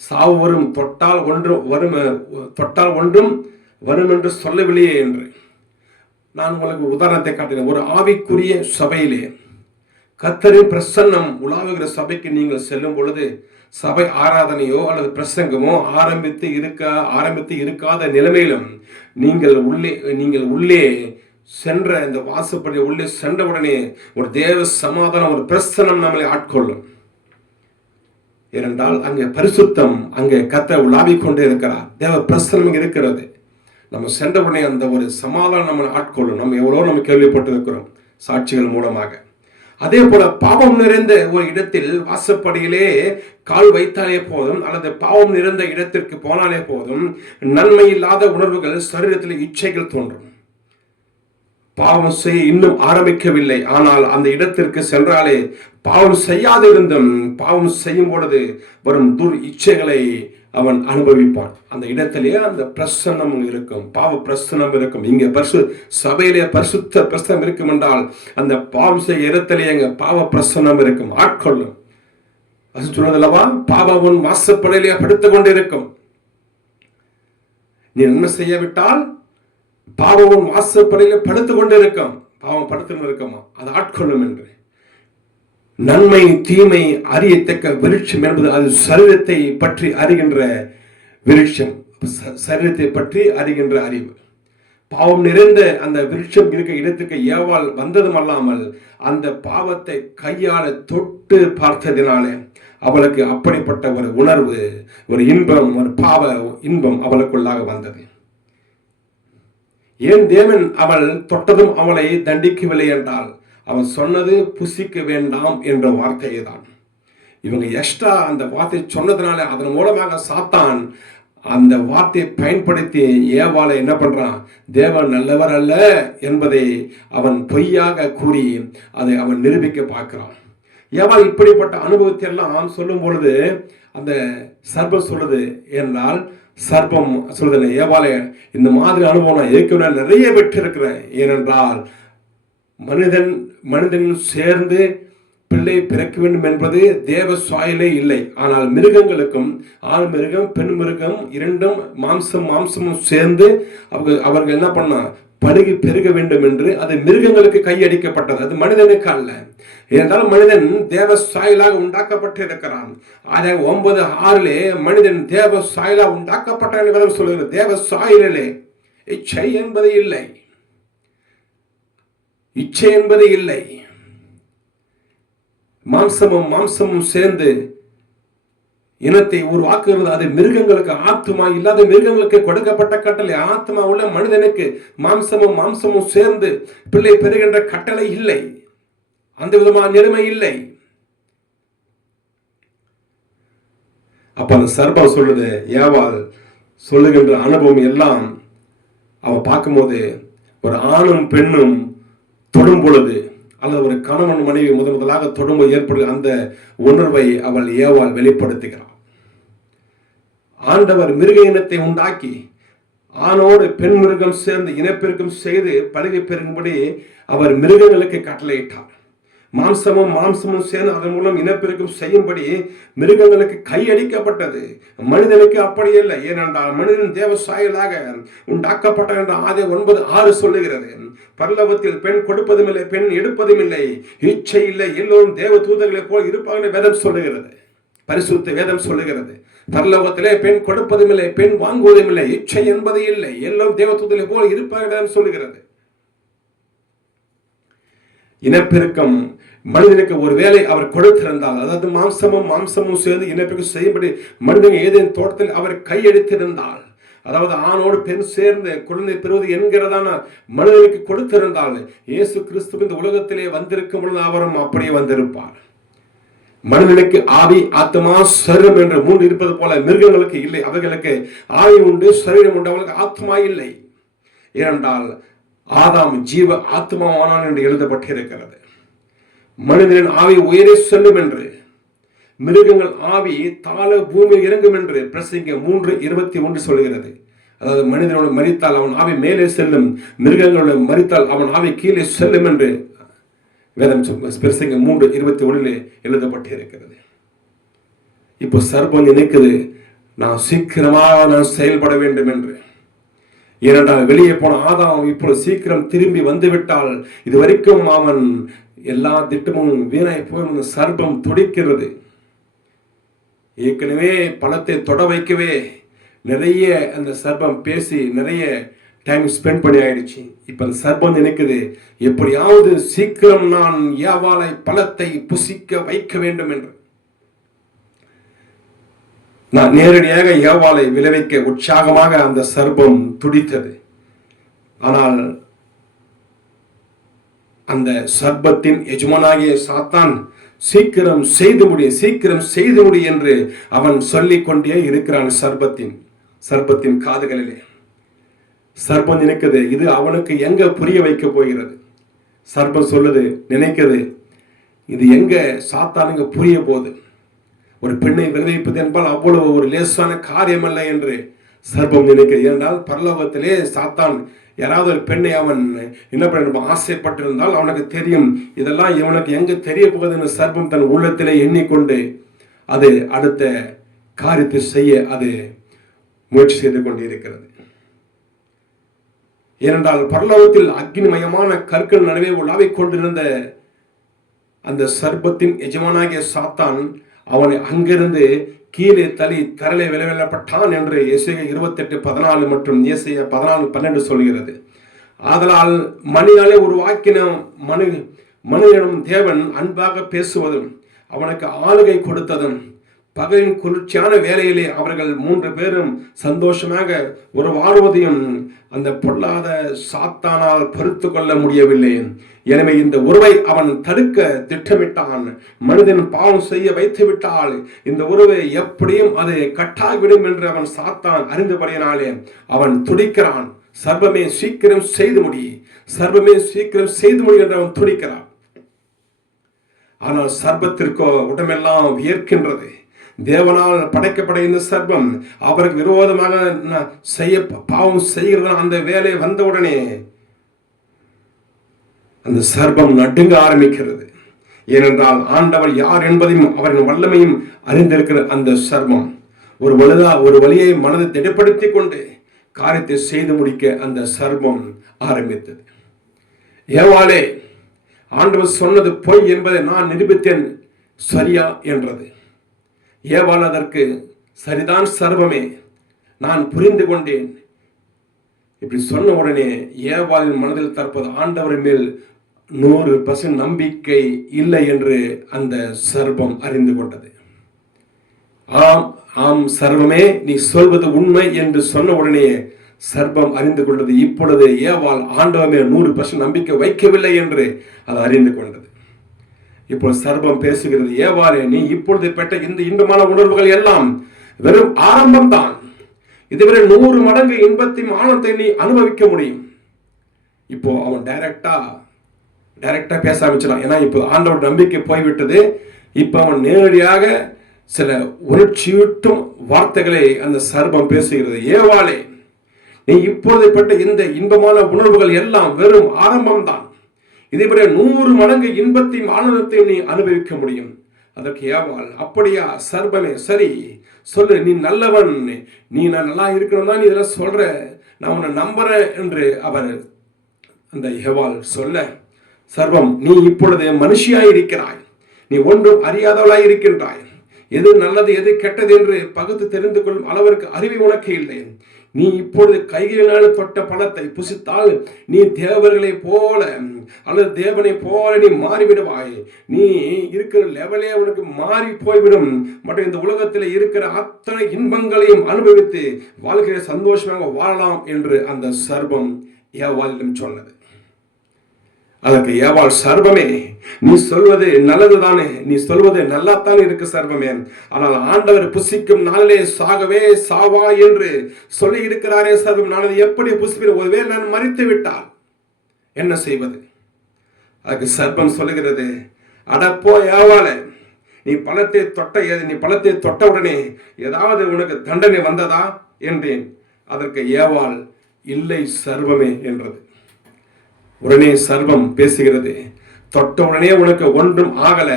சாவு வரும், தொட்டால் ஒன்றும் வரும் என்று சொல்லவில்லையே என்று. நான் உங்களுக்கு உதாரணத்தை காட்டினேன். ஒரு ஆவிக்குரிய சபையிலே கர்த்தரின் பிரசன்னம் உலாவுகிற சபைக்கு நீங்கள் செல்லும் பொழுது சபை ஆராதனையோ அல்லது பிரசங்கமோ ஆரம்பித்து இருக்காத நிலைமையிலும் நீங்கள் உள்ளே சென்ற இந்த வாசப்படி உள்ளே சென்றவுடனே ஒரு தேவ சமாதானம், ஒரு பிரசன்னம் நம்மளை ஆட்கொள்ளும். ஏனென்றால் அங்கே பரிசுத்தம், அங்கே கர்த்தர் உலாவிக் கொண்டே இருக்கிறார், தேவ பிரசன்னம் இருக்கிறது. நம்ம சென்றவுடனே அந்த ஒரு சமாதானம் நம்மளை ஆட்கொள்ளும். நம்ம கேள்விப்பட்டிருக்கிறோம் சாட்சிகள் மூலமாக. அதே போல பாவம் நிறைந்த ஒரு இடத்தில் வாசப்படியிலே கால் வைத்தாலே போதும், அல்லது பாவம் நிறைந்த இடத்திற்கு போனாலே போதும், நன்மை இல்லாத உணர்வுகள் சரீரத்தில் இச்சைகள் தோன்றும். பாவம் செய்ய இன்னும் ஆரம்பிக்கவில்லை, ஆனால் அந்த இடத்திற்கு சென்றாலே பாவம் செய்யாதிருந்தும் பாவம் செய்யும் பொழுது வரும் துர் இச்சைகளை அவன் அனுபவிப்பான். அந்த இடத்திலேயே அந்த பிரசன்னம் இருக்கும், பாவ பிரசன்னம் இருக்கும். இங்க சபையிலே பரிசுத்த பிரசனம் இருக்கும் என்றால் அந்த பாவம் செய்ய இடத்திலேயே அங்க பாவ பிரசன்னம் இருக்கும், ஆட்கொள்ளும். அது சொன்னதல்லவா, பாவம் மாசப்படையிலே படுத்துக் கொண்டிருக்கும். நீ நன்மை செய்யவிட்டால் பாவம் வாசப்படையில படுத்துக் கொண்டிருக்கும். பாவம் படுத்து இருக்குமா, அது ஆட்கொள்ளும் என்று. நன்மை தீமை அறியத்தக்க விருட்சம் என்பது அது சரீரத்தை பற்றி அறிகின்ற விருட்சம், சரீரத்தை பற்றி அறிகின்ற அறிவு. பாவம் நிறைந்த அந்த விருட்சம் இருக்க இடத்துக்கு ஏவாள் வந்ததும் அல்லாமல் அந்த பாவத்தை கையால தொட்டு பார்த்ததினாலே அவளுக்கு அப்படிப்பட்ட ஒரு உணர்வு, ஒரு இன்பம், ஒரு பாவ இன்பம் அவளுக்குள்ளாக வந்தது. ஏன் தேவன் அவள் தொட்டதும் அவளை தண்டிக்கவில்லை என்றால் அவன் சொன்னது புசிக்க வேண்டாம் என்ற வார்த்தையை தான். இவங்க எக்ஸ்ட்ரா அந்த வார்த்தை சொன்னதுனால அதன் மூலமாக சாத்தான் அந்த வார்த்தையை பயன்படுத்தி ஏவாளை என்ன பண்றான், தேவன் நல்லவர் அல்ல என்பதை அவன் பொய்யாக கூறி அதை அவன் நிரூபிக்க பார்க்கிறான். ஏவாள் இப்படிப்பட்ட அனுபவத்தை எல்லாம் சொல்லும் பொழுது அந்த சர்பம் சொல்லுது என்றால், சர்பம் சொல்லுது, ஏவாளை இந்த மாதிரி அனுபவம் நான் ஏற்கனவே நிறைய பெற்றிருக்கிறேன். ஏனென்றால் மனிதன் சேர்ந்து பிள்ளை பிறக்க வேண்டும் என்பது தேவ சாயலே இல்லை. ஆனால் மிருகங்களுக்கும், ஆண் மிருகம் பெண் மிருகம் இரண்டும் மாம்சமும் சேர்ந்து அவர்கள் என்ன பண்ணா, படுகி பெருக வேண்டும் என்று அது மிருகங்களுக்கு கையடிக்கப்பட்டது, அது மனிதனுக்கு அல்ல. ஏனென்றால் மனிதன் தேவ சாயலாக உண்டாக்கப்பட்டு இருக்கிறான். அதை 9:6 மனிதன் தேவ சாயலாக உண்டாக்கப்பட்டான் சொல்லுகிறது. தேவ சாயலிலே இச்சை என்பது இல்லை, இச்சை என்பது இல்லை. மாம்சமும் சேர்ந்து இனத்தை உருவாக்குகிறது. அது மிருகங்களுக்கு, ஆத்மா இல்லாத மிருகங்களுக்கு கொடுக்கப்பட்ட கட்டளை. ஆத்மா உள்ள மனிதனுக்கு மாம்சமும் சேர்ந்து பிள்ளை பெறுகின்ற கட்டளை இல்லை, அந்த விதமான நிலைமை இல்லை. அப்ப அந்த சர்பம் சொல்லுது, ஏவாள் சொல்லுகின்ற அனுபவம் எல்லாம் அவன் பார்க்கும்போது ஒரு ஆணும் பெண்ணும் தொடும் பொழுது அல்லது ஒரு கணவன் மனைவி முதலாக தொடும்போது ஏற்படுகிற அந்த உணர்வை அவள் ஏவாள் வெளிப்படுத்துகிறாள். ஆண்டவர் மிருக இனத்தை உண்டாக்கி ஆணோடு பெண் மிருகம் சேர்ந்து இனப்பெருக்கம் செய்து பழுகி பெருகும்படி அவர் மிருகங்களுக்கு கட்டளையிட்டார். மாம்சமும் சேர்ந்து அதன் மூலம் இனப்பெருக்கம் செய்யும்படி மிருகங்களுக்கு கையடிக்கப்பட்டது. மனிதனுக்கு அப்படி இல்லை. ஏனென்றால் மனிதன் தேவ சாயலாக உண்டாக்கப்பட்ட என்ற ஆதி 9:6 சொல்லுகிறது. பரலோகத்தில் பெண் கொடுப்பதும் இல்லை, பெண் எடுப்பதும் இல்லை, இச்சை இல்லை, எல்லோரும் தேவ தூதர்களை போல் இருப்பாங்க வேதம் சொல்லுகிறது, பரிசுத்த வேதம் சொல்லுகிறது. பரலோகத்திலே பெண் கொடுப்பதும் இல்லை, பெண் வாங்குவதும் இல்லை, இச்சை என்பது இல்லை, எல்லோரும் தேவ தூதர்களை போல் இருப்பாங்க சொல்லுகிறது. இனப்பெருக்கம் மனிதனுக்கு ஒரு வேலை அவர் கொடுத்திருந்தால், அதாவது மாம்சமும் சேர்ந்து இனப்பெருக்கம் செய்யும்படி மனிதன் ஏதேனும் தோட்டத்தில் அவர் கையெடுத்திருந்தால், அதாவது ஆணோடு பெண் சேர்ந்து குழந்தை பெறுவது என்கிறதான மனிதனுக்கு கொடுத்திருந்தால், இயேசு கிறிஸ்து இந்த உலகத்திலே வந்திருக்கும் பொழுது அவரும் அப்படியே வந்திருப்பார். மனிதனுக்கு ஆவி, ஆத்மா, சரீரம் என்று 3 இருப்பது போல மிருகங்களுக்கு இல்லை. அவைகளுக்கு ஆவி உண்டு, சரீரம் உண்டு, அவர்களுக்கு ஆத்மா இல்லை. ஏனென்றால் ஆதாம் ஜீவ ஆத்மாவானான் என்று எழுதப்பட்டிருக்கிறது. மனிதனின் ஆவி உயரே செல்லும் என்று, மிருகங்கள் ஆவி தாழ பூமியில் இறங்கும் என்று பிரசங்கியம் 3:21 சொல்கிறது. அதாவது மனிதனோடு மரித்தால் அவன் ஆவி மேலே செல்லும், மிருகங்களோடு மரித்தால் அவன் ஆவி கீழே செல்லும் என்று வேதம் பிரசங்கியம் 3:21 எழுதப்பட்டிருக்கிறது. இப்போ சர்பம் நினைக்குது, நான் சீக்கிரமாக செயல்பட வேண்டும் என்று. ஏனென்றால் வெளியே போன ஆதாம் இப்பொழுது சீக்கிரம் திரும்பி வந்துவிட்டால் இதுவரைக்கும் அவன் எல்லா திட்டமும் வீணாய் போய் சர்பம் துடிக்கிறது. ஏற்கனவே பழத்தை தொட வைக்கவே நிறைய அந்த சர்பம் பேசி நிறைய டைம் ஸ்பெண்ட் பண்ணி ஆயிடுச்சு. இப்ப அந்த சர்பம் நினைக்குது, எப்படியாவது சீக்கிரம் நான் ஏவாளை பழத்தை புசிக்க வைக்க வேண்டும் என்று. நான் நேரடியாக ஏவாளை விளைவிக்க உற்சாகமாக அந்த சர்பம் துடித்தது. ஆனால் அந்த சர்பத்தின் எஜமானாகிய சாத்தான் சீக்கிரம் செய்து முடி என்று அவன் சொல்லிக் கொண்டே இருக்கிறான். சர்பத்தின் காதுகளிலே சர்பம் நினைக்குது, இது அவனுக்கு எங்க புரிய வைக்க போகிறது. சர்பம் சொல்லுது, நினைக்குது, இது எங்க சாத்தானுங்க புரிய போகுது. ஒரு பெண்ணை விளைவிப்பது என்பால் அவ்வளவு ஒரு லேசான காரியம் அல்ல என்று சர்ப்பம் நினைக்கிறது. ஏனென்றால் பரலோகத்திலே சாத்தான் யாராவது ஒரு பெண்ணை அவன் என்ன பண்ண ஆசைப்பட்டிருந்தால் அவனுக்கு தெரியும், இதெல்லாம் இவனுக்கு எங்க தெரிய போகுதுன்னு சர்ப்பம் தன் உள்ளத்திலே எண்ணிக்கொண்டு அது அடுத்த காரியத்தை செய்ய அது முயற்சி செய்து கொண்டு இருக்கிறது. ஏனென்றால் பரலோகத்தில் அக்னிமயமான கற்கள் நடுவே உலாவிக் கொண்டிருந்த அந்த சர்ப்பத்தின் எஜமானாகிய சாத்தான் அவனை அங்கிருந்து கீழே தரலை விளைவிடப்பட்டான் என்று ஏசாயா 28:14 மற்றும் ஏசாயா 14:12 சொல்கிறது. ஆதலால் மனிதனாலே உருவாக்கின மனிதனும் தேவன் அன்பாக பேசுவதும் அவனுக்கு ஆளுகை கொடுத்ததும் பகலின் குளிர்ச்சியான வேலையிலே அவர்கள் 3 பேரும் சந்தோஷமாக உறவாடுவதையும் அந்த பொல்லாத சாத்தானால் பொறுத்து கொள்ள முடியவில்லை. எனவே இந்த உறவை அவன் தடுக்க திட்டமிட்டான். மனிதன் பாவம் செய்ய வைத்து விட்டால் இந்த உறவை எப்படியும் அது கட்டாகிவிடும் என்று அவன் சாத்தான் அறிந்தபடியினாலே அவன் துடிக்கிறான். சர்வமே சீக்கிரம் செய்து முடி, சர்வமே சீக்கிரம் செய்து முடி என்று அவன் துடிக்கிறான். ஆனால் சர்ப்பத்திற்கோ உடம்பெல்லாம் வியர்க்கின்றது. தேவனால் படைக்கப்பட இந்த சர்ப்பம் அவருக்கு விரோதமாக பாவம் செய்கிற அந்த வேலை வந்தவுடனே அந்த சர்ப்பம் நடுங்க ஆரம்பிக்கிறது. ஏனென்றால் ஆண்டவர் யார் என்பதையும் அவரின் வல்லமையும் அறிந்திருக்கிற அந்த சர்ப்பம் ஒரு வழியை மனதை திடப்படுத்தி கொண்டு காரியத்தை செய்து முடிக்க அந்த சர்ப்பம் ஆரம்பித்தது. ஏவாளே, ஆண்டவர் சொன்னது பொய் என்பதை நான் நிரூபித்தேன் சரியா என்றது. ஏவாள் அதற்கு சரிதான் சர்வமே, நான் புரிந்து கொண்டேன். இப்படி சொன்ன உடனே ஏவாளின் மனதில் தற்போது ஆண்டவரின் மேல் 100% நம்பிக்கை இல்லை என்று அந்த சர்ப்பம் அறிந்து கொண்டது. ஆம் ஆம் சர்வமே, நீ சொல்வது உண்மை என்று சொன்ன உடனே சர்ப்பம் அறிந்து கொண்டது. இப்பொழுது ஏவாள் ஆண்டவர் மேல் 100% நம்பிக்கை வைக்கவில்லை என்று அது அறிந்து கொண்டது. இப்போது சர்ப்பம் பேசுகிறது, ஏவாளே, நீ இப்பொழுது பெற்ற இந்த இன்பமான உணர்வுகள் எல்லாம் வெறும் ஆரம்பம் தான். இதுவரை 100 மடங்கு இன்பத்தின் ஆனந்தத்தை நீ அனுபவிக்க முடியும். இப்போ அவன் டைரக்டா பேச ஆரம்பிச்சிடான். ஏன்னா இப்போ ஆண்டவர் நம்பிக்கை போய்விட்டது. இப்போ அவன் நேரடியாக சில உணர்ச்சியூட்டும் வார்த்தைகளை அந்த சர்ப்பம் பேசுகிறது. ஏவாளே, நீ இப்பொழுது பெற்ற இந்த இன்பமான உணர்வுகள் எல்லாம் வெறும் ஆரம்பம் தான். இதைவிட 100 மடங்கு இன்பத்தையும் ஆனந்தத்தையும் நீ அனுபவிக்க முடியும். அதற்கு ஏவாள், அப்படியா சர்ப்பமே, சரி சொல்லு, நீ நல்லவன், நீ நான் நல்லா இருக்கணும் தான் நீ இதெல்லாம் சொல்ற, நான் உன்னை நம்புறேன் என்று அவர் அந்த ஏவாள் சொல்ல, சர்வம், நீ இப்பொழுது மனுஷியாய் இருக்கிறாய், நீ ஒன்றும் அறியாதவளாய் இருக்கின்றாய். எது நல்லது எது கெட்டது என்று பகுத்து தெரிந்து கொள்ளும் அளவிற்கு அறிவு உனக்கு இல்லை. நீ இப்பொழுது கைகளினால் தொட்ட பழத்தை புசித்தால் நீ தேவர்களை போல அல்லது தேவனை போல நீ மாறிவிடுவாய். நீ இருக்கிற லெவலே உனக்கு மாறி போய்விடும். மற்றும் இந்த உலகத்தில் இருக்கிற அத்தனை இன்பங்களையும் அனுபவித்து வாழ்க்கையை சந்தோஷமாக வாழலாம் என்று அந்த சர்ப்பம் ஏவாளிடம் சொன்னது. அதற்கு ஏவாள், சர்வமே, நீ சொல்வது நல்லதுதானே, நீ சொல்வது நல்லாத்தான் இருக்கு சர்வமே, ஆனால் ஆண்டவர் புசிக்கும் நாளிலே சாகவே சாவா என்று சொல்லி இருக்கிறாரே சர்வம், நான் அதை எப்படி புசிப்பேன்? ஒருவேளை நான் மரித்து விட்டால் என்ன செய்வது? அதுக்கு சர்ப்பம் சொல்லுகிறது, அடப்போ ஏவாளே, நீ பழத்தை தொட்ட உடனே ஏதாவது உனக்கு தண்டனை வந்ததா என்றேன். அதற்கு ஏவாள், இல்லை சர்வமே என்றது. உடனே சர்வம் பேசுகிறது, தொட்ட உடனே உனக்கு ஒன்றும் ஆகல,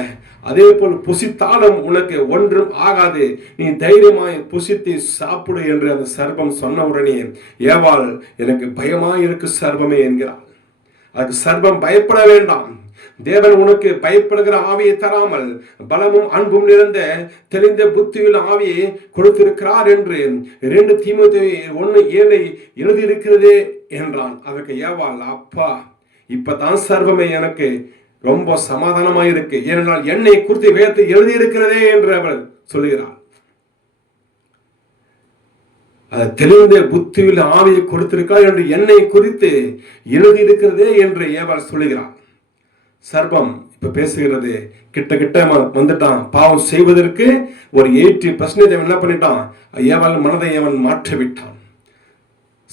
அதே போல் புசித்தாலும் உனக்கு ஒன்றும் ஆகாது, நீ தைரியமாய் புசித்து சாப்பிடு என்று அந்த சர்ப்பம் சொன்ன உடனே ஏவாள், எனக்கு பயமாய் இருக்கு சர்வமே என்கிறாள். அதுக்கு சர்ப்பம், பயப்பட வேண்டாம், தேவன் உனக்கு பயப்படுகிற ஆவியை தராமல் பலமும் அன்பும் நிறைந்த தெளிந்த புத்தியுள்ள ஆவியை கொடுத்திருக்கிறார் என்று 2 தீமோத்தேயு 1:7 எழுதியிருக்கிறதே என்றான். அதற்கு ஏவாள், அப்பா, இப்பதான் சர்வமே எனக்கு ரொம்ப சமாதானமாக இருக்கு, ஏனென்றால் என்னை குறித்து வேதத்தை எழுதியிருக்கிறதே என்று அவள் சொல்லுகிறாள். அது தெளிந்த புத்தியுள்ள ஆவியை கொடுத்திருக்கிறார் என்று என்னை குறித்து எழுதியிருக்கிறதே என்று ஏவாள் சொல்லுகிறாள். சர்ப்பம் இப்ப பேசுகிறது, கிட்ட வந்துட்டான். பாவம் செய்வதற்கு ஒரு 80% என்ன பண்ணிட்டான், ஏவாள் மனதை அவன் மாற்றி விட்டான்.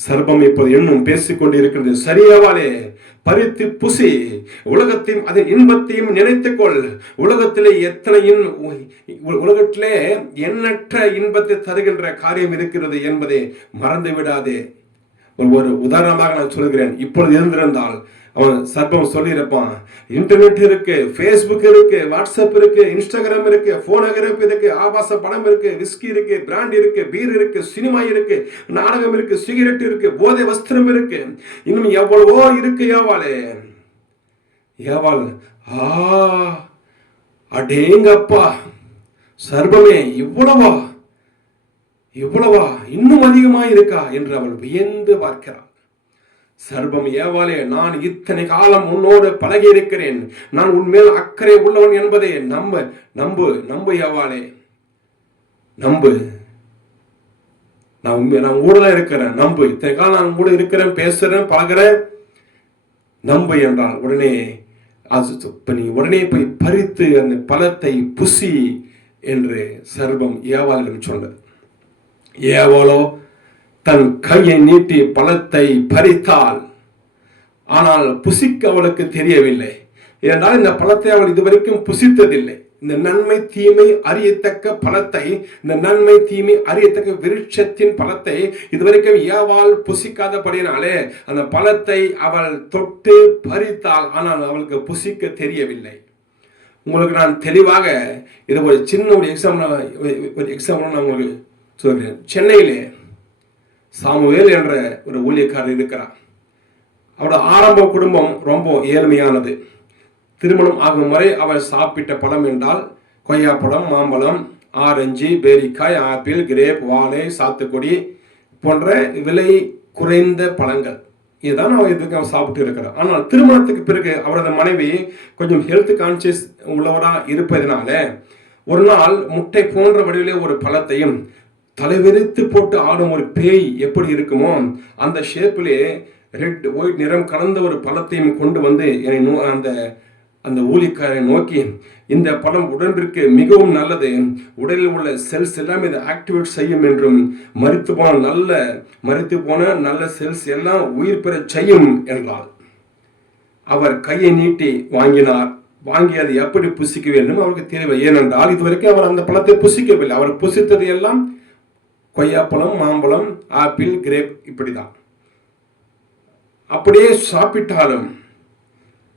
சர்ப்பம் இப்போது இன்னும் பேசிக்கொண்டு இருக்கிறது. சரியாவாலே பறித்து புசி, உலகத்தையும் அதன் இன்பத்தையும் நினைத்துக்கொள். உலகத்திலே உலகத்திலே எண்ணற்ற இன்பத்தை தருகின்ற காரியம் இருக்கிறது என்பதை மறந்து விடாதே. ஒரு உதாரணமாக நான் சொல்கிறேன். இப்பொழுது இருந்திருந்தால் அவன் சர்ப்பம் சொல்லியிருப்பான், இன்டர்நெட் இருக்கு, ஃபேஸ்புக் இருக்கு, வாட்ஸ்அப் இருக்கு, இன்ஸ்டாகிராம் இருக்கு, போனோகிராஃபி இருக்கு, ஆபாச படம் இருக்கு, விஸ்கி இருக்கு, பிராண்ட் இருக்கு, பீர் இருக்கு, சினிமா இருக்கு, நாடகம் இருக்கு, சிகரெட் இருக்கு, போதை வஸ்திரம் இருக்கு, இன்னும் எவ்வளவோ இருக்கு. ஏவாள் அடேங்கப்பா, சர்ப்பமே இவ்வளவா இன்னும் அதிகமா இருக்கா என்று அவள் வியந்து பார்க்கிறாள். சர்ப்பம் ஏவாளே, நான் இத்தனை காலம் உன்னோடு பழகி இருக்கிறேன், நான் உன்மேல் அக்கறை உள்ளவன் என்பதை நம்பு ஏவாளே, நம்பு. நான் கூட தான் இருக்கிறேன், நம்பு. இத்தனை காலம் நான் கூட இருக்கிறேன், பேசுறேன், பழகிறேன், நம்பு என்றால் உடனே நீ உடனே போய் பறித்து அந்த பழத்தை புசி என்று சர்ப்பம் ஏவாளிடம் சொன்னது. ஏவாளோ தன் கையை நீட்டி பழத்தை பறித்தாள். ஆனால் புசிக்க அவளுக்கு தெரியவில்லை. ஏனென்றால் இந்த பழத்தை அவள் இதுவரைக்கும் புசித்ததில்லை. இந்த நன்மை தீமை அறியத்தக்க பழத்தை, இந்த நன்மை தீமை அறியத்தக்க விருட்சத்தின் பழத்தை இதுவரைக்கும் ஏவாள் புசிக்காதபடினாலே அந்த பழத்தை அவள் தொட்டு பறித்தாள். ஆனால் அவளுக்கு புசிக்க தெரியவில்லை. உங்களுக்கு நான் தெளிவாக இது ஒரு சின்ன ஒரு எக்ஸாம்பிள் நான் உங்களுக்கு சொல்கிறேன். சென்னையிலே சாமுவேல் என்ற ஒரு ஊழியக்காரர் இருக்கிறார். அவரோட ஆரம்ப குடும்பம் ரொம்ப ஏழ்மையானது. திருமணம் ஆகும் வரை அவர் சாப்பிட்ட பழம் என்றால் கொய்யாப்பழம், மாம்பழம், ஆரஞ்சு, பேரிக்காய், ஆப்பிள், கிரேப், வாழை, சாத்துக்குடி போன்ற விலை குறைந்த பழங்கள். இதுதான் அவர் சாப்பிட்டு இருக்கிறார். ஆனால் திருமணத்துக்கு பிறகு அவரது மனைவி கொஞ்சம் ஹெல்த் கான்சியஸ் உள்ளவராக இருப்பதனால ஒரு நாள் முட்டை போன்ற வடிவிலே ஒரு பழத்தையும், தலைவெறித்து போட்டு ஆடும் ஒரு பேய் எப்படி இருக்குமோ அந்த ஷேப்பிலே ரெட் ஒயிட் நிறம் கலந்த ஒரு பழத்தையும் கொண்டு வந்து அந்த ஊழியக்காரை நோக்கி, இந்த பழம் உடம்பிற்கு மிகவும் நல்லது, உடலில் உள்ள செல்ஸ் எல்லாம் இதை ஆக்டிவேட் செய்யும் என்றும், மரித்து போன நல்ல செல்ஸ் எல்லாம் உயிர் பெற செய்யும் என்றால் அவர் கையை நீட்டி வாங்கினார். வாங்கி அதை எப்படி புசிக்க வேண்டும் அவருக்கு தெரியவில்லை. ஏனென்றால் இதுவரைக்கும் அவர் அந்த பழத்தை புசிக்கவில்லை. அவர் புசித்தது எல்லாம் கொய்யாப்பழம், மாம்பழம், ஆப்பிள், கிரேப் இப்படிதான். அப்படியே சாப்பிட்டாலும்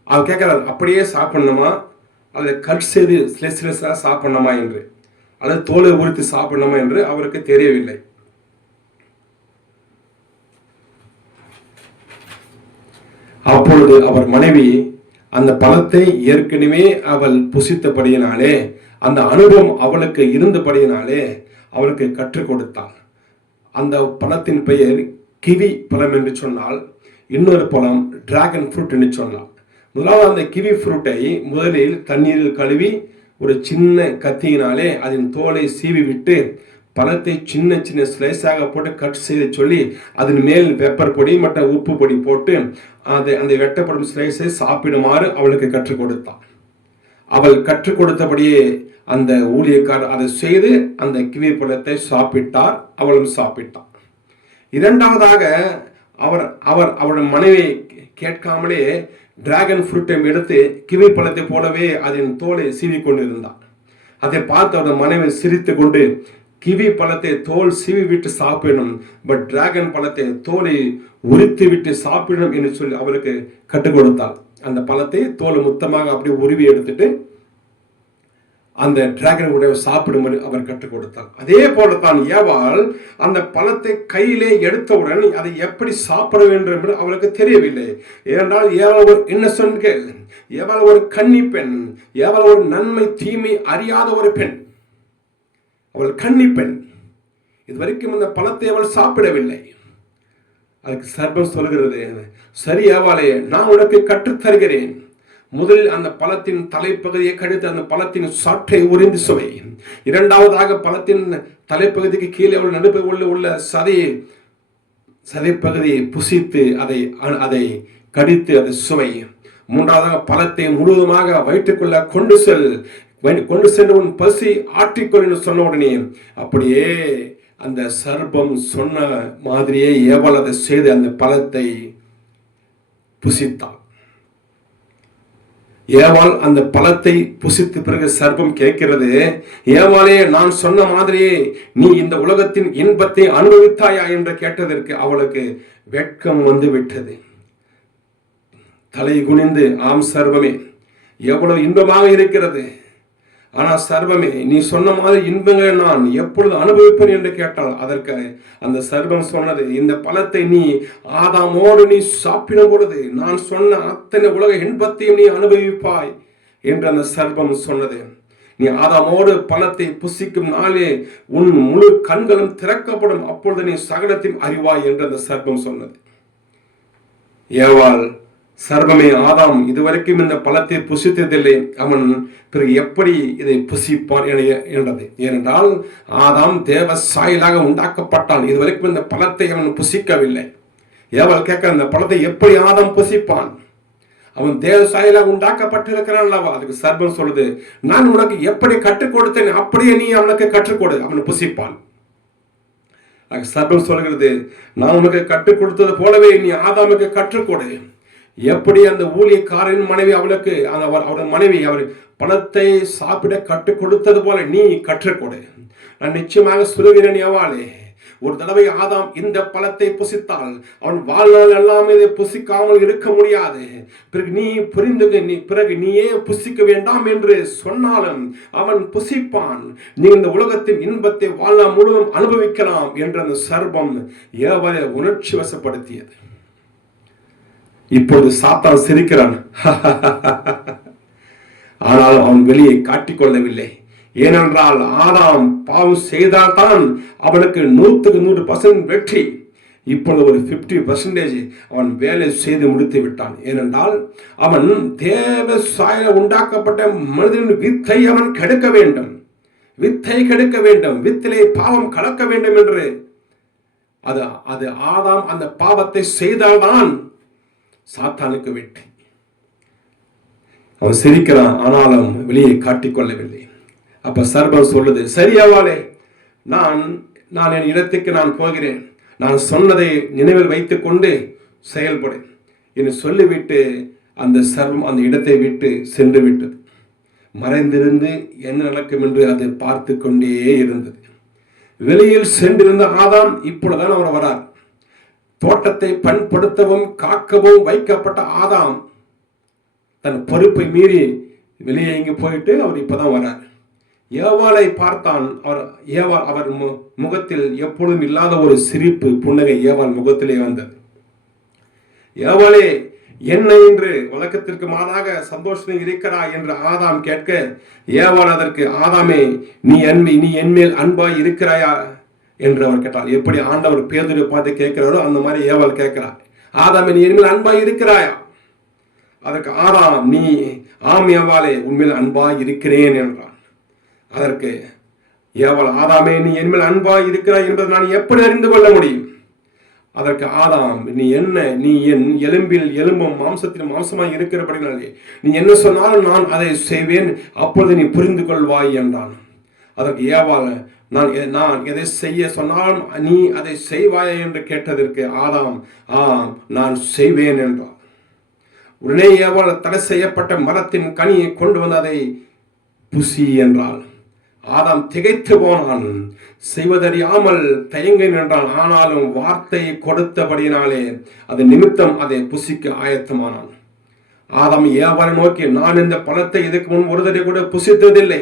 அவர் கேட்கிறார், அப்படியே சாப்பிடணுமா அல்லது கட் செய்து ஸ்லெஸ்லெஸ்ஸா சாப்பிடணுமா என்று, அல்லது தோலை உரித்து சாப்பிடணுமா என்று அவருக்கு தெரியவில்லை. அப்பொழுது அவர் மனைவி அந்த பழத்தை ஏற்கனவே அவள் புசித்தபடியினாலே, அந்த அனுபவம் அவளுக்கு இருந்தபடியினாலே அவளுக்கு கற்றுக் கொடுத்தாள். அந்த பழத்தின் பெயர் கிவி பழம் என்று சொன்னால், இன்னொரு பழம் டிராகன் ஃப்ரூட் என்று சொன்னால். முதலாவது அந்த கிவி ஃப்ரூட்டை முதலில் தண்ணீரில் கழுவி ஒரு சின்ன கத்தியினாலே அதன் தோலை சீவி விட்டு பழத்தை சின்ன சின்ன ஸ்லைஸாக போட்டு கட் செய்து சொல்லி அதன் மேல் பெப்பர் பொடி மற்றும் உப்பு பொடி போட்டு அந்த வெட்டப்படும் ஸ்லைஸை சாப்பிடுமாறு அவளுக்கு கற்றுக் கொடுத்தாள். அவள் கற்றுக் கொடுத்தபடியே அந்த ஊழியக்காரர் அதை செய்து அந்த கிவி பழத்தை சாப்பிட்டார், அவளும் சாப்பிட்டார். இரண்டாவதாக அவருடைய மனைவி கேட்காமலே டிராகன் ஃப்ரூட்டை எடுத்து கிவி பழத்தை போலவே அதன் தோலை சீவி கொண்டிருந்தார். அதை பார்த்து அவருடைய மனைவி சிரித்து கொண்டு, கிவி பழத்தை தோல் சீவி விட்டு சாப்பிடணும், பட் டிராகன் பழத்தை தோலை உரித்து விட்டு சாப்பிடணும் என்று சொல்லி அவருக்கு கற்றுக் கொடுத்தார். அந்த பழத்தை தோலை மொத்தமாக அப்படியே உருவி எடுத்துட்டு அந்த டிராகன் உடைய சாப்பிடும்படி அவர் கற்றுக் கொடுத்தார். அதே போல தான் ஏவாள் அந்த பழத்தை கையிலே எடுத்தவுடன் அதை எப்படி சாப்பிட வேண்டும் என்று அவளுக்கு தெரியவில்லை. ஏனென்றால் ஏவாள் ஒரு இன்னசென்ட் கேர்ள், ஏவாள் ஒரு கன்னி பெண், ஏவாள் ஒரு நன்மை தீமை அறியாத ஒரு பெண். அவள் கன்னி பெண். இதுவரைக்கும் அந்த பழத்தை அவள் சாப்பிடவில்லை. அதுக்கு சர்ப்பம் சொல்கிறது, சரி ஏவாளே, நான் உனக்கு கற்றுத் தருகிறேன். முதலில் அந்த பழத்தின் தலைப்பகுதியை கடித்து அந்த பழத்தின் சாற்றை உறிந்து சுவை. இரண்டாவதாக பழத்தின் தலைப்பகுதிக்கு கீழே உள்ள நடுப்பகுதியில் உள்ள சதைப்பகுதியை புசித்து அதை கடித்து அதை சுவை. மூன்றாவதாக பழத்தை முழுவதுமாக வயிற்றுக்குள்ள கொண்டு சென்று உன் பசி ஆற்றிக்கொள் என்று சொன்ன உடனே அப்படியே அந்த சர்ப்பம் சொன்ன மாதிரியே ஏவாள் அதை செய்து அந்த பழத்தை புசித்தாள். ஏவாள் அந்த பழத்தை புசித்த பிறகு சர்ப்பம் கேட்கிறது, ஏவாளே, நான் சொன்ன மாதிரியே நீ இந்த உலகத்தின் இன்பத்தை அனுபவித்தாயா என்று கேட்டதற்கு அவளுக்கு வெட்கம் வந்து விட்டது. தலை குனிந்து, ஆம் சர்வமே, எவ்வளவு இன்பமாக இருக்கிறது, ஆனால் சர்வமே, நீ சொன்ன மாதிரி இன்பங்களை நான் எப்பொழுது அனுபவிப்பேன் என்று கேட்டால் அதற்கு அந்த சர்வம் சொன்னது, இந்த பழத்தை நீ ஆதாமோடு நீ சாப்பிடும் பொழுது நான் சொன்ன அத்தனை உலக இன்பத்தையும் நீ அனுபவிப்பாய் என்று அந்த சர்வம் சொன்னது. நீ ஆதாமோடு பழத்தை புசிக்கும் நாளே உன் முழு கண்களும் திறக்கப்படும், அப்பொழுது நீ சகலத்தையும் அறிவாய் என்று அந்த சர்வம் சொன்னது. ஏவாள், சர்வமே, ஆதாம் இதுவரைக்கும் இந்த பழத்தை புசித்ததில்லை, அவன் பிறகு எப்படி இதை புசிப்பான் என்றது. ஏனென்றால் ஆதாம் தேவ சாயலாக உண்டாக்கப்பட்டான், இதுவரைக்கும் இந்த பழத்தை அவன் புசிக்கவில்லை. ஏவாள் கேட்க, இந்த பழத்தை எப்படி ஆதாம் புசிப்பான்? அவன் தேவ சாயலாக உண்டாக்கப்பட்டிருக்கிறான் அல்லவா? அதுக்கு சர்வம் சொல்லுது, நான் உனக்கு எப்படி கற்றுக் கொடுத்தேன் அப்படியே நீ அவனுக்கு கற்றுக்கொடு, அவன் புசிப்பான். சர்வம் சொல்கிறது, நான் உனக்கு கற்றுக் கொடுத்தது போலவே நீ ஆதாமுக்கு கற்றுக்கொடு. எப்படி அந்த ஊழியக்காரன் மனைவி அவளுக்கு அவருடைய மனைவி அவர் பணத்தை சாப்பிட கற்றுக் கொடுத்தது போல நீ கற்றுக்கொடு. நான் நிச்சயமாக சொல்கிறேன், ஏவாளே, ஒரு தடவை ஆதாம் இந்த பழத்தை புசித்தால் அவன் வாழ்நாள் எல்லாம் இதை புசிக்காமல் இருக்க முடியாது. பிறகு நீ புரிந்து பிறகு நீயே புசிக்க வேண்டாம் என்று சொன்னாலும் அவன் புசிப்பான். நீ இந்த உலகத்தின் இன்பத்தை வாழ்நாள் முழுவதும் அனுபவிக்கலாம் என்று அந்த சர்ப்பம் ஏவாளை உணர்ச்சி வசப்படுத்தியது. இப்பொழுது சாத்தான் சிரிக்கிறான். ஆனால் அவன் வெளியே காட்டிக்கொள்ளவில்லை. ஏனென்றால் ஆதாம் பாவம் செய்தால்தான் அவனுக்கு 100% வெற்றி. இப்பொழுது ஒரு 50% அவன் வேலை செய்து முடித்து விட்டான். ஏனென்றால் அவன் தேவ சாயல உண்டாக்கப்பட்ட மனிதனின் வித்தை அவன் கெடுக்க வேண்டும், வித்தை கெடுக்க வேண்டும், வித்திலே பாவம் கலக்க வேண்டும் என்று அது ஆதாம் அந்த பாவத்தை செய்தால்தான் சாத்தானுக்கு வெற்றி. அவன் சிரிக்கிறான், ஆனாலும் வெளியே காட்டிக்கொள்ளவில்லை. அப்ப சர்வம் சொல்லுது, சரியாவாலே, நான் என் இடத்துக்கு நான் போகிறேன், நான் சொன்னதை நினைவில் வைத்துக் கொண்டு செயல்படு என்று சொல்லிவிட்டு அந்த சர்வம் அந்த இடத்தை விட்டு சென்று விட்டது. மறைந்திருந்து என்ன நடக்கும் என்று அதை பார்த்து கொண்டே இருந்தது. வெளியில் சென்றிருந்த ஆதாம் இப்பொழுதுதான் அவர் வரார். தோட்டத்தை பண்படுத்தவும் காக்கவும் வைக்கப்பட்ட ஆதாம் தன் பொறுப்பை மீறி வெளியே இங்கு போயிட்டு அவர் இப்பதான் வரார். ஏவாளை பார்த்தான். அவர் முகத்தில் எப்பொழுதும் இல்லாத ஒரு சிரிப்பு, புன்னகை ஏவாள் முகத்திலே வந்தது. ஏவாளே, என்ன என்று வழக்கத்திற்கு மாறாக சந்தோஷம் இருக்கிறாய் என்று ஆதாம் கேட்க, ஏவாள் அதற்கு, ஆதாமே, நீ என்மேல் அன்பாய் இருக்கிறாயா என்று அவர் கேட்டார். எப்படி ஆண்டவர் பேதுருவை பார்த்து கேட்கிறாரோ அந்த மாதிரி ஏவாள் கேட்கிறார், ஆதாமே, நீ என்மேல் அன்பாய் இருக்கிறாயா? அதற்கு ஆதாம், நீ ஆம் ஏவாளே, உண்மையில் அன்பாய் இருக்கிறேன் என்றான். அதற்கு ஏவாள், ஆதாமே, நீ என்மேல் அன்பாய் இருக்கிறாய் என்பதை நான் எப்படி அறிந்து கொள்ள முடியும்? அதற்கு ஆதாம், நீ என் எலும்பில் எலும்பும் மாம்சத்தில் மாம்சமாய் இருக்கிறபடினாலே நீ என்ன சொன்னாலும் நான் அதை செய்வேன், அப்பொழுது நீ புரிந்து கொள்வாய் என்றான். அதற்கு ஏவாள், நான் எதை செய்ய சொன்னாலும் நீ அதை செய்வாய் என்று கேட்டதற்கு ஆதாம், ஆம், நான் செய்வேன் என்றான். உடனே ஏவாள் தடை செய்யப்பட்ட மரத்தின் கனியை கொண்டு வந்து அதை புசி என்றாள். ஆதாம் திகைத்து போனான், செய்வதறியாமல் தயங்கி நின்றான். ஆனாலும் வார்த்தை கொடுத்தபடியினாலே அது நிமித்தம் அதை புசிக்க ஆயத்தமானான். ஆதாம் ஏவாளை நோக்கி, நான் இந்த பழத்தை இதுக்கு முன் ஒரு தடவை கூட புசித்ததில்லை,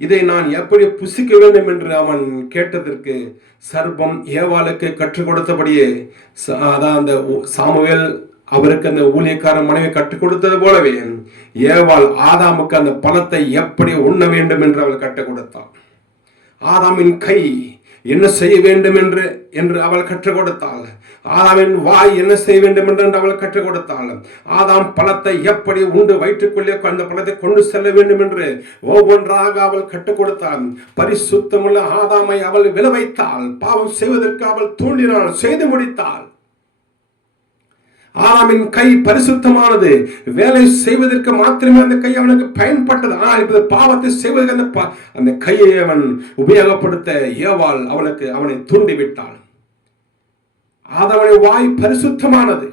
இதை நான் எப்படி புசிக்க வேண்டும் என்று அவன் கேட்டதற்கு சர்ப்பம் ஏவாளுக்கு கற்றுக் கொடுத்தபடியே, அதான் அந்த சாமுவேல் அவருக்கு அந்த ஊழியக்கார மனைவி கற்றுக் கொடுத்தது போலவே ஏவாள் ஆதாமுக்கு அந்த பழத்தை எப்படி உண்ண வேண்டும் என்று அவள் கற்றுக் கொடுத்தாள். ஆதாமின் கை என்ன செய்ய வேண்டும் என்று அவள் கற்றுக் கொடுத்தாள். ஆதாமின் வாய் என்ன செய்ய வேண்டும் என்று அவள் கற்றுக் கொடுத்தாள். ஆதாம் பழத்தை எப்படி உண்டு வயிற்றுக்குள்ளே அந்த பழத்தை கொண்டு செல்ல வேண்டும் என்று ஒவ்வொன்றாக அவள் கற்றுக் கொடுத்தாள். பரிசுத்தமுள்ள ஆதாமை அவள் விளைவைத்தாள். பாவம் செய்வதற்கு அவள் தூண்டினாள், செய்து முடித்தாள். ஆதாமின் கை பரிசுத்தமானது, வேலை செய்வதற்கு மாத்திரமே அந்த கை அவனுக்கு பயன்பட்டது. ஆனால் இப்ப பாவத்தை செய்வதற்கு அந்த கையை அவன் உபயோகப்படுத்த ஏவாள் அவனை தூண்டிவிட்டாள். ஆதாமுடைய வாய் பரிசுத்தமானது,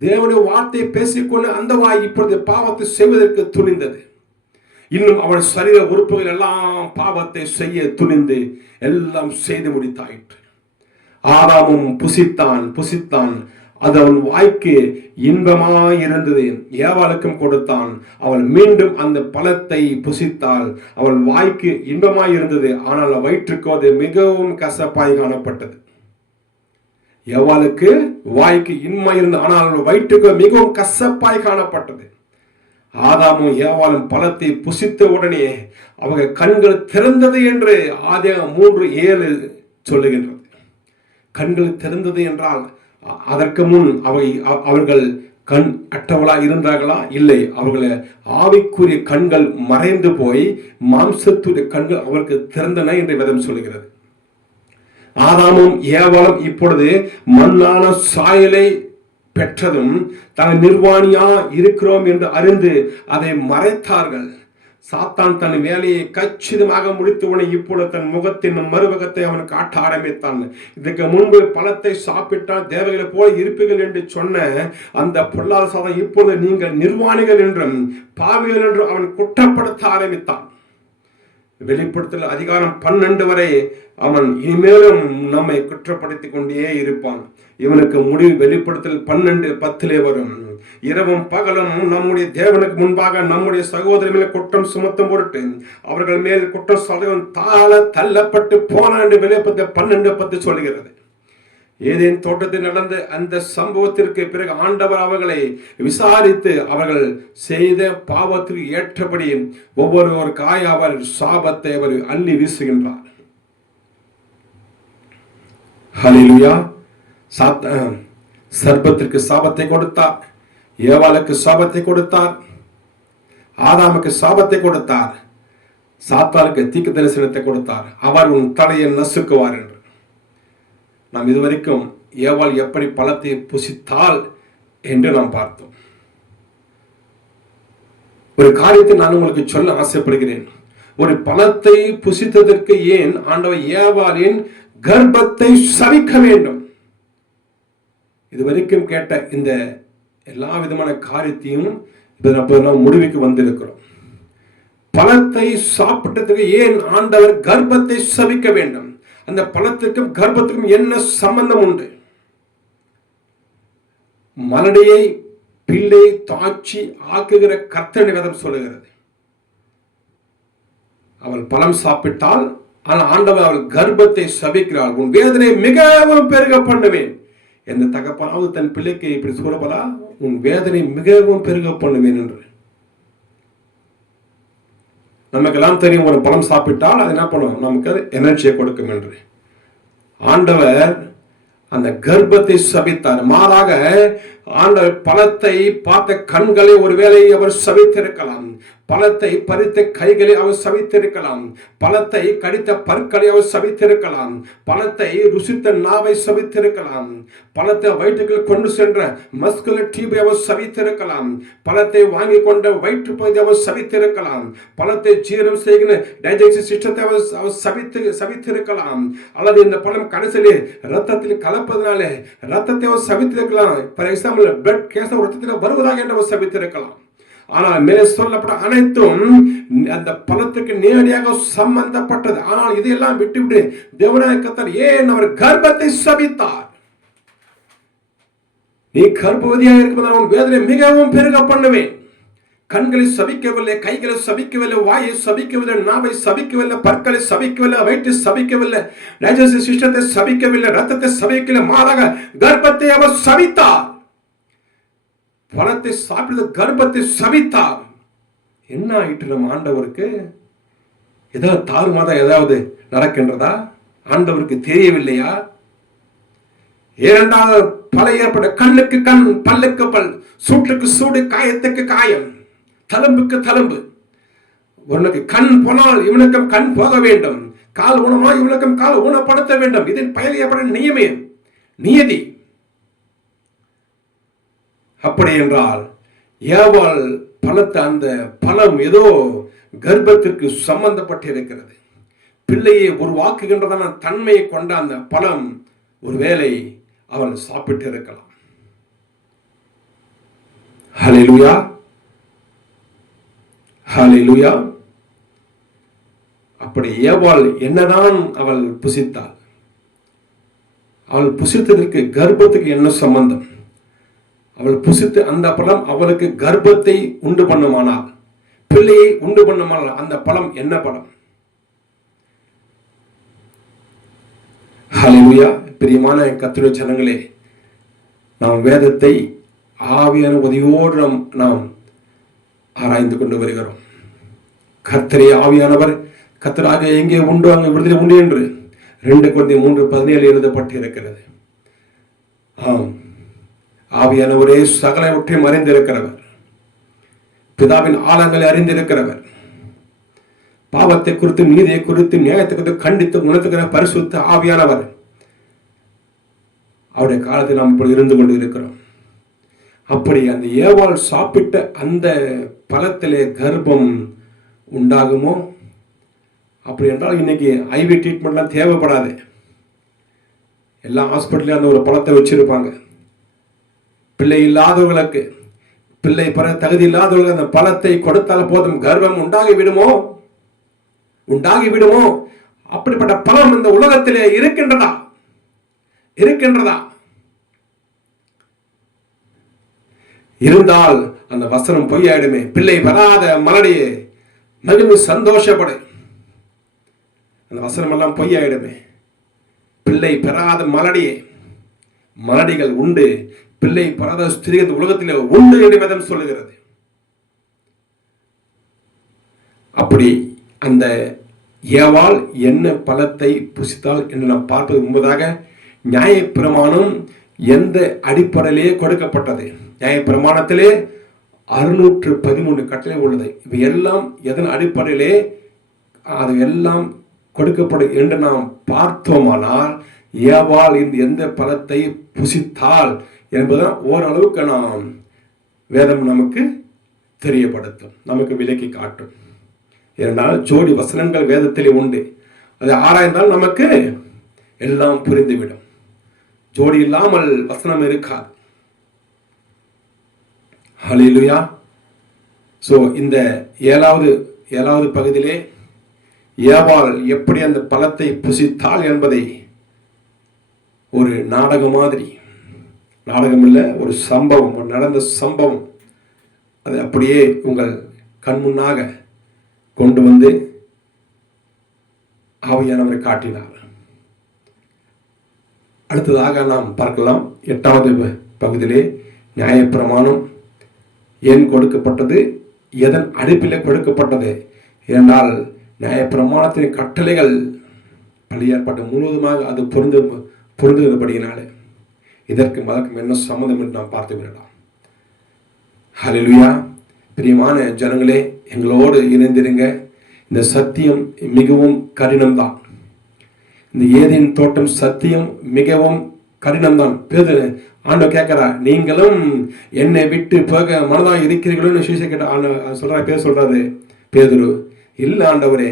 தேவனுடைய வார்த்தையை பேசிக்கொண்டு அந்த வாய் இப்பொழுது பாவத்தை செய்வதற்கு துணிந்தது. இன்னும் அவன் சரீர உறுப்புகள் எல்லாம் பாவத்தை செய்ய துணிந்து எல்லாம் செய்து முடித்தாயிற்று. ஆதாமும் புசித்தான். அது அவன் வாய்க்கு இன்பமாயிருந்தது. ஏவாளுக்கும் கொடுத்தான். அவள் மீண்டும் அந்த பழத்தை புசித்தாள். அவள் வாய்க்கு இன்பமாயிருந்தது, ஆனால் வயிற்றுக்கு அது மிகவும் கசப்பாய் காணப்பட்டது. ஏவாளுக்கு வாய்க்கு இன்பமாய் இருந்தது, ஆனால் அவள் வயிற்றுக்கு மிகவும் கசப்பாய் காணப்பட்டது. ஆதாமும் ஏவாளும் பழத்தை புசித்த உடனே அவர்கள் கண்கள் திறந்தது என்று ஆதியாகமம் 3:7 சொல்லுகின்றது. கண்கள் திறந்தது என்றால் அதற்கு முன் அவர்கள் கண் அட்டவளா இருந்தார்களா? இல்லை. அவர்களை ஆவிக்குரிய கண்கள் மறைந்து போய் மாம்சத்துடைய கண்கள் அவருக்கு திறந்தன என்று வேதம் சொல்லுகிறது. ஆதாமும் ஏவாளும் இப்பொழுது மண்ணான சாயலை பெற்றதும் தாங்கள் நிர்வாணியா இருக்கிறோம் என்று அறிந்து அதை மறைத்தார்கள். சாத்தான் தன் வேலையை கச்சிதமாக முடித்தவனை இப்பொழுது தன் முகத்தின் மறுமுகத்தை அவன் காட்ட ஆரம்பித்தான். இதுக்கு முன்பு பழத்தை சாப்பிட்டால் தேவைகளை போல இருப்பீர்கள் என்று சொன்ன அந்த பொல்லாத சாதம் இப்பொழுது நீங்கள் நிர்வாணிகள் என்றும் பாவிகள் என்றும் அவன் குற்றப்படுத்த ஆரம்பித்தான். வெளிப்படுத்தல் அதிகாரம் 12 வரை அவன் இனிமேலும் நம்மை குற்றப்படுத்திக் கொண்டே இருப்பான். இவனுக்கு முடிவு வெளிப்படுத்தல் 12:10 வரும். இரவும் பகலும் நம்முடைய தேவனுக்கு முன்பாக நம்முடைய சகோதரர் மேல் குற்றம் சுமத்தும் பொருட்டு அவர்கள் மேல் குற்றம் சொல்றவன் தள்ளப்பட்டு போனான் என்று வெளிப்படுத்தல் 12:10 சொல்கிறது. ஏதேன் தோட்டத்தில் நடந்த அந்த சம்பவத்திற்கு பிறகு ஆண்டவர் அவர்களை விசாரித்து அவர்கள் செய்த பாவத்திற்கு ஏற்றபடி ஒவ்வொருவருக்காய் அவர் சாபத்தை அவர் அள்ளி வீசுகின்றார். ஹல்லேலூயா. சர்ப்பத்திற்கு சாபத்தை கொடுத்தார், ஏவாளுக்கு சாபத்தை கொடுத்தார், ஆதாமுக்கு சாபத்தை கொடுத்தார், சாத்தானுக்கு தீர்க்க தரிசனத்தை கொடுத்தார். அவர் உன் தலையை நசுக்குவார் என்று. நாம் இதுவரைக்கும் ஏவாள் எப்படி பழத்தை புசித்தாள் என்று நாம் பார்த்தோம். ஒரு காரியத்தை நான் உங்களுக்கு சொல்ல ஆசைப்படுகிறேன். ஒரு பழத்தை புசித்ததற்கு ஏன் ஆண்டவர் ஏவாளின் கர்ப்பத்தை சபிக்க வேண்டும்? இதுவரைக்கும் கேட்ட இந்த எல்லா விதமான காரியத்தையும் முடிவுக்கு வந்திருக்கிறோம். பழத்தை சாப்பிட்டதுக்கு ஏன் ஆண்டவர் கர்ப்பத்தை சபிக்க வேண்டும்? அந்த பழத்திற்கும் கர்ப்பத்துக்கும் என்ன சம்பந்தம் உண்டு? மலடியை பிள்ளை தாட்சி ஆக்குகிற கர்த்தருடைய வேதம் சொல்லுகிறது. அவள் பழம் சாப்பிட்டால் ஆனால் ஆண்டவர் அவள் கர்ப்பத்தை சபிக்கிறாள். உன் வேதனை மிகவும் பெருக பண்ணுவேன். எந்த தகப்பனாவது தன் பிள்ளைக்கு இப்படி சொல்லுவதா? உன் வேதனை மிகவும் பெருக பண்ணுவேன் என்று. நமக்கெல்லாம் தெரியும், ஒரு பழம் சாப்பிட்டால் அது என்ன பண்ணும்? நமக்கு அது எனர்ஜியை கொடுக்கும் என்று. ஆண்டவர் அந்த கர்ப்பத்தை சபித்தார். மாறாக ஆண்டவர் பழத்தை பார்த்த கண்களை ஒருவேளை அவர் சபித்திருக்கலாம், பழத்தை பறித்த கைகளை அவர் சபித்திருக்கலாம், பழத்தை கடித்த பற்களை அவர் சபித்திருக்கலாம், பழத்தை ருசித்த நாவை சபித்திருக்கலாம், பழத்தை வயிற்றுக்குள் கொண்டு சென்ற மஸ்குலர் டியூபை அவர் சபித்திருக்கலாம், பழத்தை வாங்கி கொண்ட வயிற்று பகுதி அவர் சபித்திருக்கலாம், பழத்தை ஜீரணம் செய்கிற டைஜஸ்டிவ் சிஸ்டத்தை அவர் சபித்திருக்கலாம், அல்லது இந்த பழம் கடைசியிலே ரத்தத்தில் கலப்பதனாலே ரத்தத்தை அவர் சபித்திருக்கலாம். ஃபார் எக்ஸாம்பிள் பிளட் கேன்சர் ரத்தத்தில் வருவதாக என்று அவர் சபித்திருக்கலாம். ஆனால் மேலே சொல்லப்பட்ட அனைத்தும் அந்த பழத்துக்கு நேரடியாக சம்பந்தப்பட்டது. ஆனால் இதையெல்லாம் விட்டுவிட்டு தேவனாய கர்த்தர் ஏன் அவர் கர்ப்பத்தை சபித்தார்? நீ கர்ப்பவதியாக இருப்பதால் உன் வேதனை மிகவும் பெருக பண்ணுவேன். கண்களை சபிக்கவில்லை, கைகளை சபிக்கவில்லை, வாயை சபிக்கவில்லை, நாவை சபிக்கவில்லை, பற்களை சபிக்கவில்லை, வயிற்றை சபிக்கவில்லை, டைஜஸ்டிவ் சிஸ்டத்தை சபிக்கவில்லை, ரத்தத்தை சபிக்கவில்லை, மாறாக கர்ப்பத்தை அவர் சபித்தார். பழத்தை சாப்பிட்டு கர்ப்பத்தை சபித்தார். என்ன ஆயிட்டு நம்ம ஆண்டவருக்கு? ஏதாவது தாறுமாதா ஏதாவது நடக்கின்றதா? ஆண்டவருக்கு தெரியவில்லையா? இரண்டாவது பல ஏற்பட கண்ணுக்கு கண், பல்லுக்கு பல், சூட்டுக்கு சூடு, காயத்துக்கு காயம், தழும்புக்கு தழும்பு. உனக்கு கண் போனால் இவனுக்கும் கண் போக வேண்டும், கால் ஊனமா இவனுக்கும் கால் ஊனப்படுத்த வேண்டும். இதன் பயன் ஏற்பட நியதி. அப்படி என்றால் ஏவாள் பலத்த அந்த பலம் ஏதோ கர்ப்பத்திற்கு சம்பந்தப்பட்டு இருக்கிறது. பிள்ளையை உருவாக்குகின்றதான தன்மையை கொண்ட அந்த பலம் ஒருவேளை அவள் சாப்பிட்டு இருக்கலாம். ஹல்லேலூயா, ஹல்லேலூயா. அப்படி ஏவாள் என்னதான் அவள் புசித்தாள்? அவள் புசித்ததற்கு கர்ப்பத்துக்கு என்ன சம்பந்தம்? அவள் புசித்து அந்த பலம் அவளுக்கு கர்ப்பத்தை உண்டு பண்ணுமானால், பிள்ளையை உண்டு பண்ணுமானால் அந்த பலம் என்ன பலம்? ஹல்லேலூயா. பிரியமான கர்த்தருடைய ஜனங்களே, நாம் வேதத்தை ஆவியான உதவியோடு நாம் ஆராய்ந்து கொண்டு வருகிறோம். கர்த்தரே ஆவியானவர், கர்த்தராக எங்கே உண்டோ அங்கே விடுதலை உண்டு என்று 2 Corinthians 3:17 எழுதப்பட்டு இருக்கிறது. ஆம், ஆவியானவரே சகலவற்றையும் அறிந்திருக்கிறவர், பிதாவின் ஆழங்களை அறிந்திருக்கிறவர், பாவத்தை குறித்து நீதியை குறித்து நியாயத்தை குறித்து கண்டித்து உணர்த்துகிற பரிசுத்த ஆவியானவர். அவருடைய காலத்தில் நாம் இப்படி இருந்து கொண்டு இருக்கிறோம். அப்படி அந்த ஏவாள் சாப்பிட்ட அந்த பழத்திலே கர்ப்பம் உண்டாகுமோ? அப்படி என்றால் இன்னைக்கு ஐவி ட்ரீட்மெண்ட்லாம் தேவைப்படாது. எல்லா ஹாஸ்பிட்டலையும் அந்த ஒரு பழத்தை வச்சிருப்பாங்க. பிள்ளை இல்லாதவர்களுக்கு, பிள்ளை பெற தகுதி இல்லாதவர்களுக்கு அந்த பழத்தை கொடுத்தால் போதும், கர்ப்பம் உண்டாகி விடுமோ, உண்டாகி விடுமோ? அப்படிப்பட்ட பலம் இந்த உலகத்திலே இருக்கின்றதா? இருக்கின்றதா? இருந்தால் அந்த வசனம் பொய்யாயிடுமே. பிள்ளை வராத மலடியே மகிழ்ந்து சந்தோஷப்படு. அந்த வசனம் எல்லாம் பொய்யாயிடுமே. பிள்ளை பெறாத மலடியே, மலடிகள் உண்டு, பிள்ளை பெறாத ஸ்திரீகள் உலகத்தில் உண்டு என்று வேதம் சொல்லுகிறது. அப்படி அந்த ஏவாள் என்ன பழத்தை புசித்தாள் என்று நாம் பார்ப்பது முன்பதாக நியாயப்பிரமாணம் எந்த அடிப்படையிலே கொடுக்கப்பட்டது? நியாயப்பிரமாணத்திலே 613 கட்டளை உள்ளது. இவை எல்லாம் எதன் அடிப்படையிலே அது எல்லாம் கொடுக்கப்படும் என்று நாம் பார்த்தோமானால், ஏவாள் இந்த எந்த பழத்தை புசித்தாள் என்பதுதான் ஓரளவுக்கு நாம் வேதம் நமக்கு தெரியப்படுத்தும், நமக்கு விலக்கி காட்டும். ஏனென்றால் ஜோடி வசனங்கள் வேதத்திலே உண்டு. அதை ஆராய்ந்தால் நமக்கு எல்லாம் புரிந்துவிடும். ஜோடி இல்லாமல் வசனம் இருக்காது. ஹல்லேலூயா. சோ இந்த ஏழாவது பகுதியிலே ஏவாள் எப்படி அந்த பழத்தை புசித்தாள் என்பதை ஒரு நாடகம் மாதிரி, நாடகம் இல்லை, ஒரு சம்பவம், ஒரு நடந்த சம்பவம், அது அப்படியே உங்கள் கண் முன்னாக கொண்டு வந்து ஆவியானவரை காட்டினார். அடுத்ததாக நாம் பார்க்கலாம் 8வது பகுதியிலே நியாயப்பிரமாணம் ஏன் கொடுக்கப்பட்டது, எதன் அடிப்பில் கொடுக்கப்பட்டது என்றால், நியாயப்பிரமாணத்தின் கட்டளைகள் பழைய ஏற்பாட்டு முழுவதுமாக அது பொருந்துகிறபடியினாலே இதற்கு மதக்கும் என்ன சம்மந்தம் என்று நாம் பார்த்து விடலாம். ஹல்லேலூயா. பிரியமான ஜனங்களே, எங்களோடு இணைந்திருங்க. இந்த சத்தியம் மிகவும் கடினம்தான். இந்த ஏதேன் தோட்டம் சத்தியம் மிகவும் கடினம்தான். ஆண்டவர் கேட்கிறா, நீங்களும் என்னை விட்டு போக மனதாக இருக்கிறீர்களோன்னு சீசை கேட்ட சொல்றாரு பேதுரு. இல்ல ஆண்டவரே,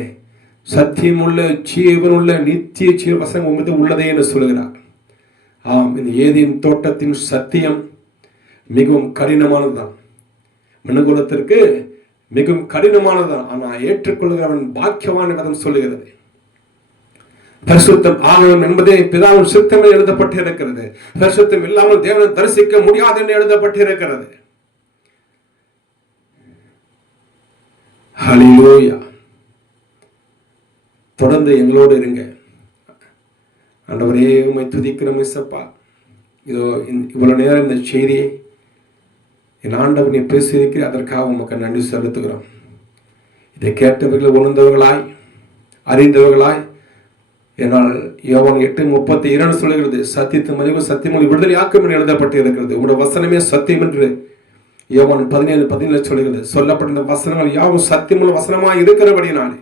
சத்தியமுள்ள ஜீவனுள்ள நித்திய ஜீவ வசனம் உமது உள்ளதே என்று சொல்லுகிறார். ஆம், இந்த ஏதேன் தோட்டத்தின் சத்தியம் மிகவும் கடினமானதுதான், மனுகுலத்திற்கு மிகவும் கடினமானதுதான். ஆனால் ஏற்றுக்கொள்கிறவன் பாக்கியவான் கதம் சொல்லுகிறது. பரிசுத்தம் ஆகணும் என்பதே பிதாவின் சித்தமே எழுதப்பட்டு இருக்கிறது. பரிசுத்தம் இல்லாமல் தேவனை தரிசிக்க முடியாது என்று எழுதப்பட்டு இருக்கிறது. ஹல்லேலூயா. தொடர்ந்து எங்களோடு இருங்க. ஆண்டவரே, உம்மை துதிக்கிறோம் இயேசப்பா. இதோ இவ்வளவு நேரம் இந்த செய்தியை என் ஆண்டவர் நீ பேசியிருக்கிற அதற்காக உமக்கு நன்றி செலுத்துகிறோம். இதை கேட்டவர்கள் உணர்ந்தவர்களாய் அறிந்தவர்களாய், என்னால் யோவான் 8:32 சொல்லுகிறது, சத்தியத்தின் மறைவு சத்தியமொழி விடுதலை ஆக்கும் என்று எழுதப்பட்டு இருக்கிறது. உங்களுடைய வசனமே சத்தியம் என்று யோவான் 17:17 சொல்லுகிறது. சொல்லப்பட்ட இந்த வசனங்கள் யாவும் சத்தியமுள்ள வசனமாய் இருக்கிறபடினாலே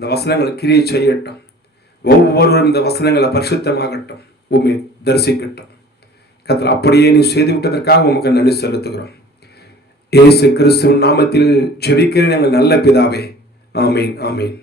இந்த வசனங்கள் கிரியை செய்யட்டும். ஒவ்வொருவரும் இந்த வசனங்களை பரிசுத்தமாகட்டும், உம்மை தரிசிக்கட்டும். கர்த்தர் அப்படியே நீ செய்து விட்டதற்காக உமக்கு நன்றி செலுத்துகிறோம். இயேசு கிறிஸ்துவின் நாமத்தில் ஜெபிக்கிறேன் எங்கள் நல்ல பிதாவே. ஆமீன், ஆமீன்.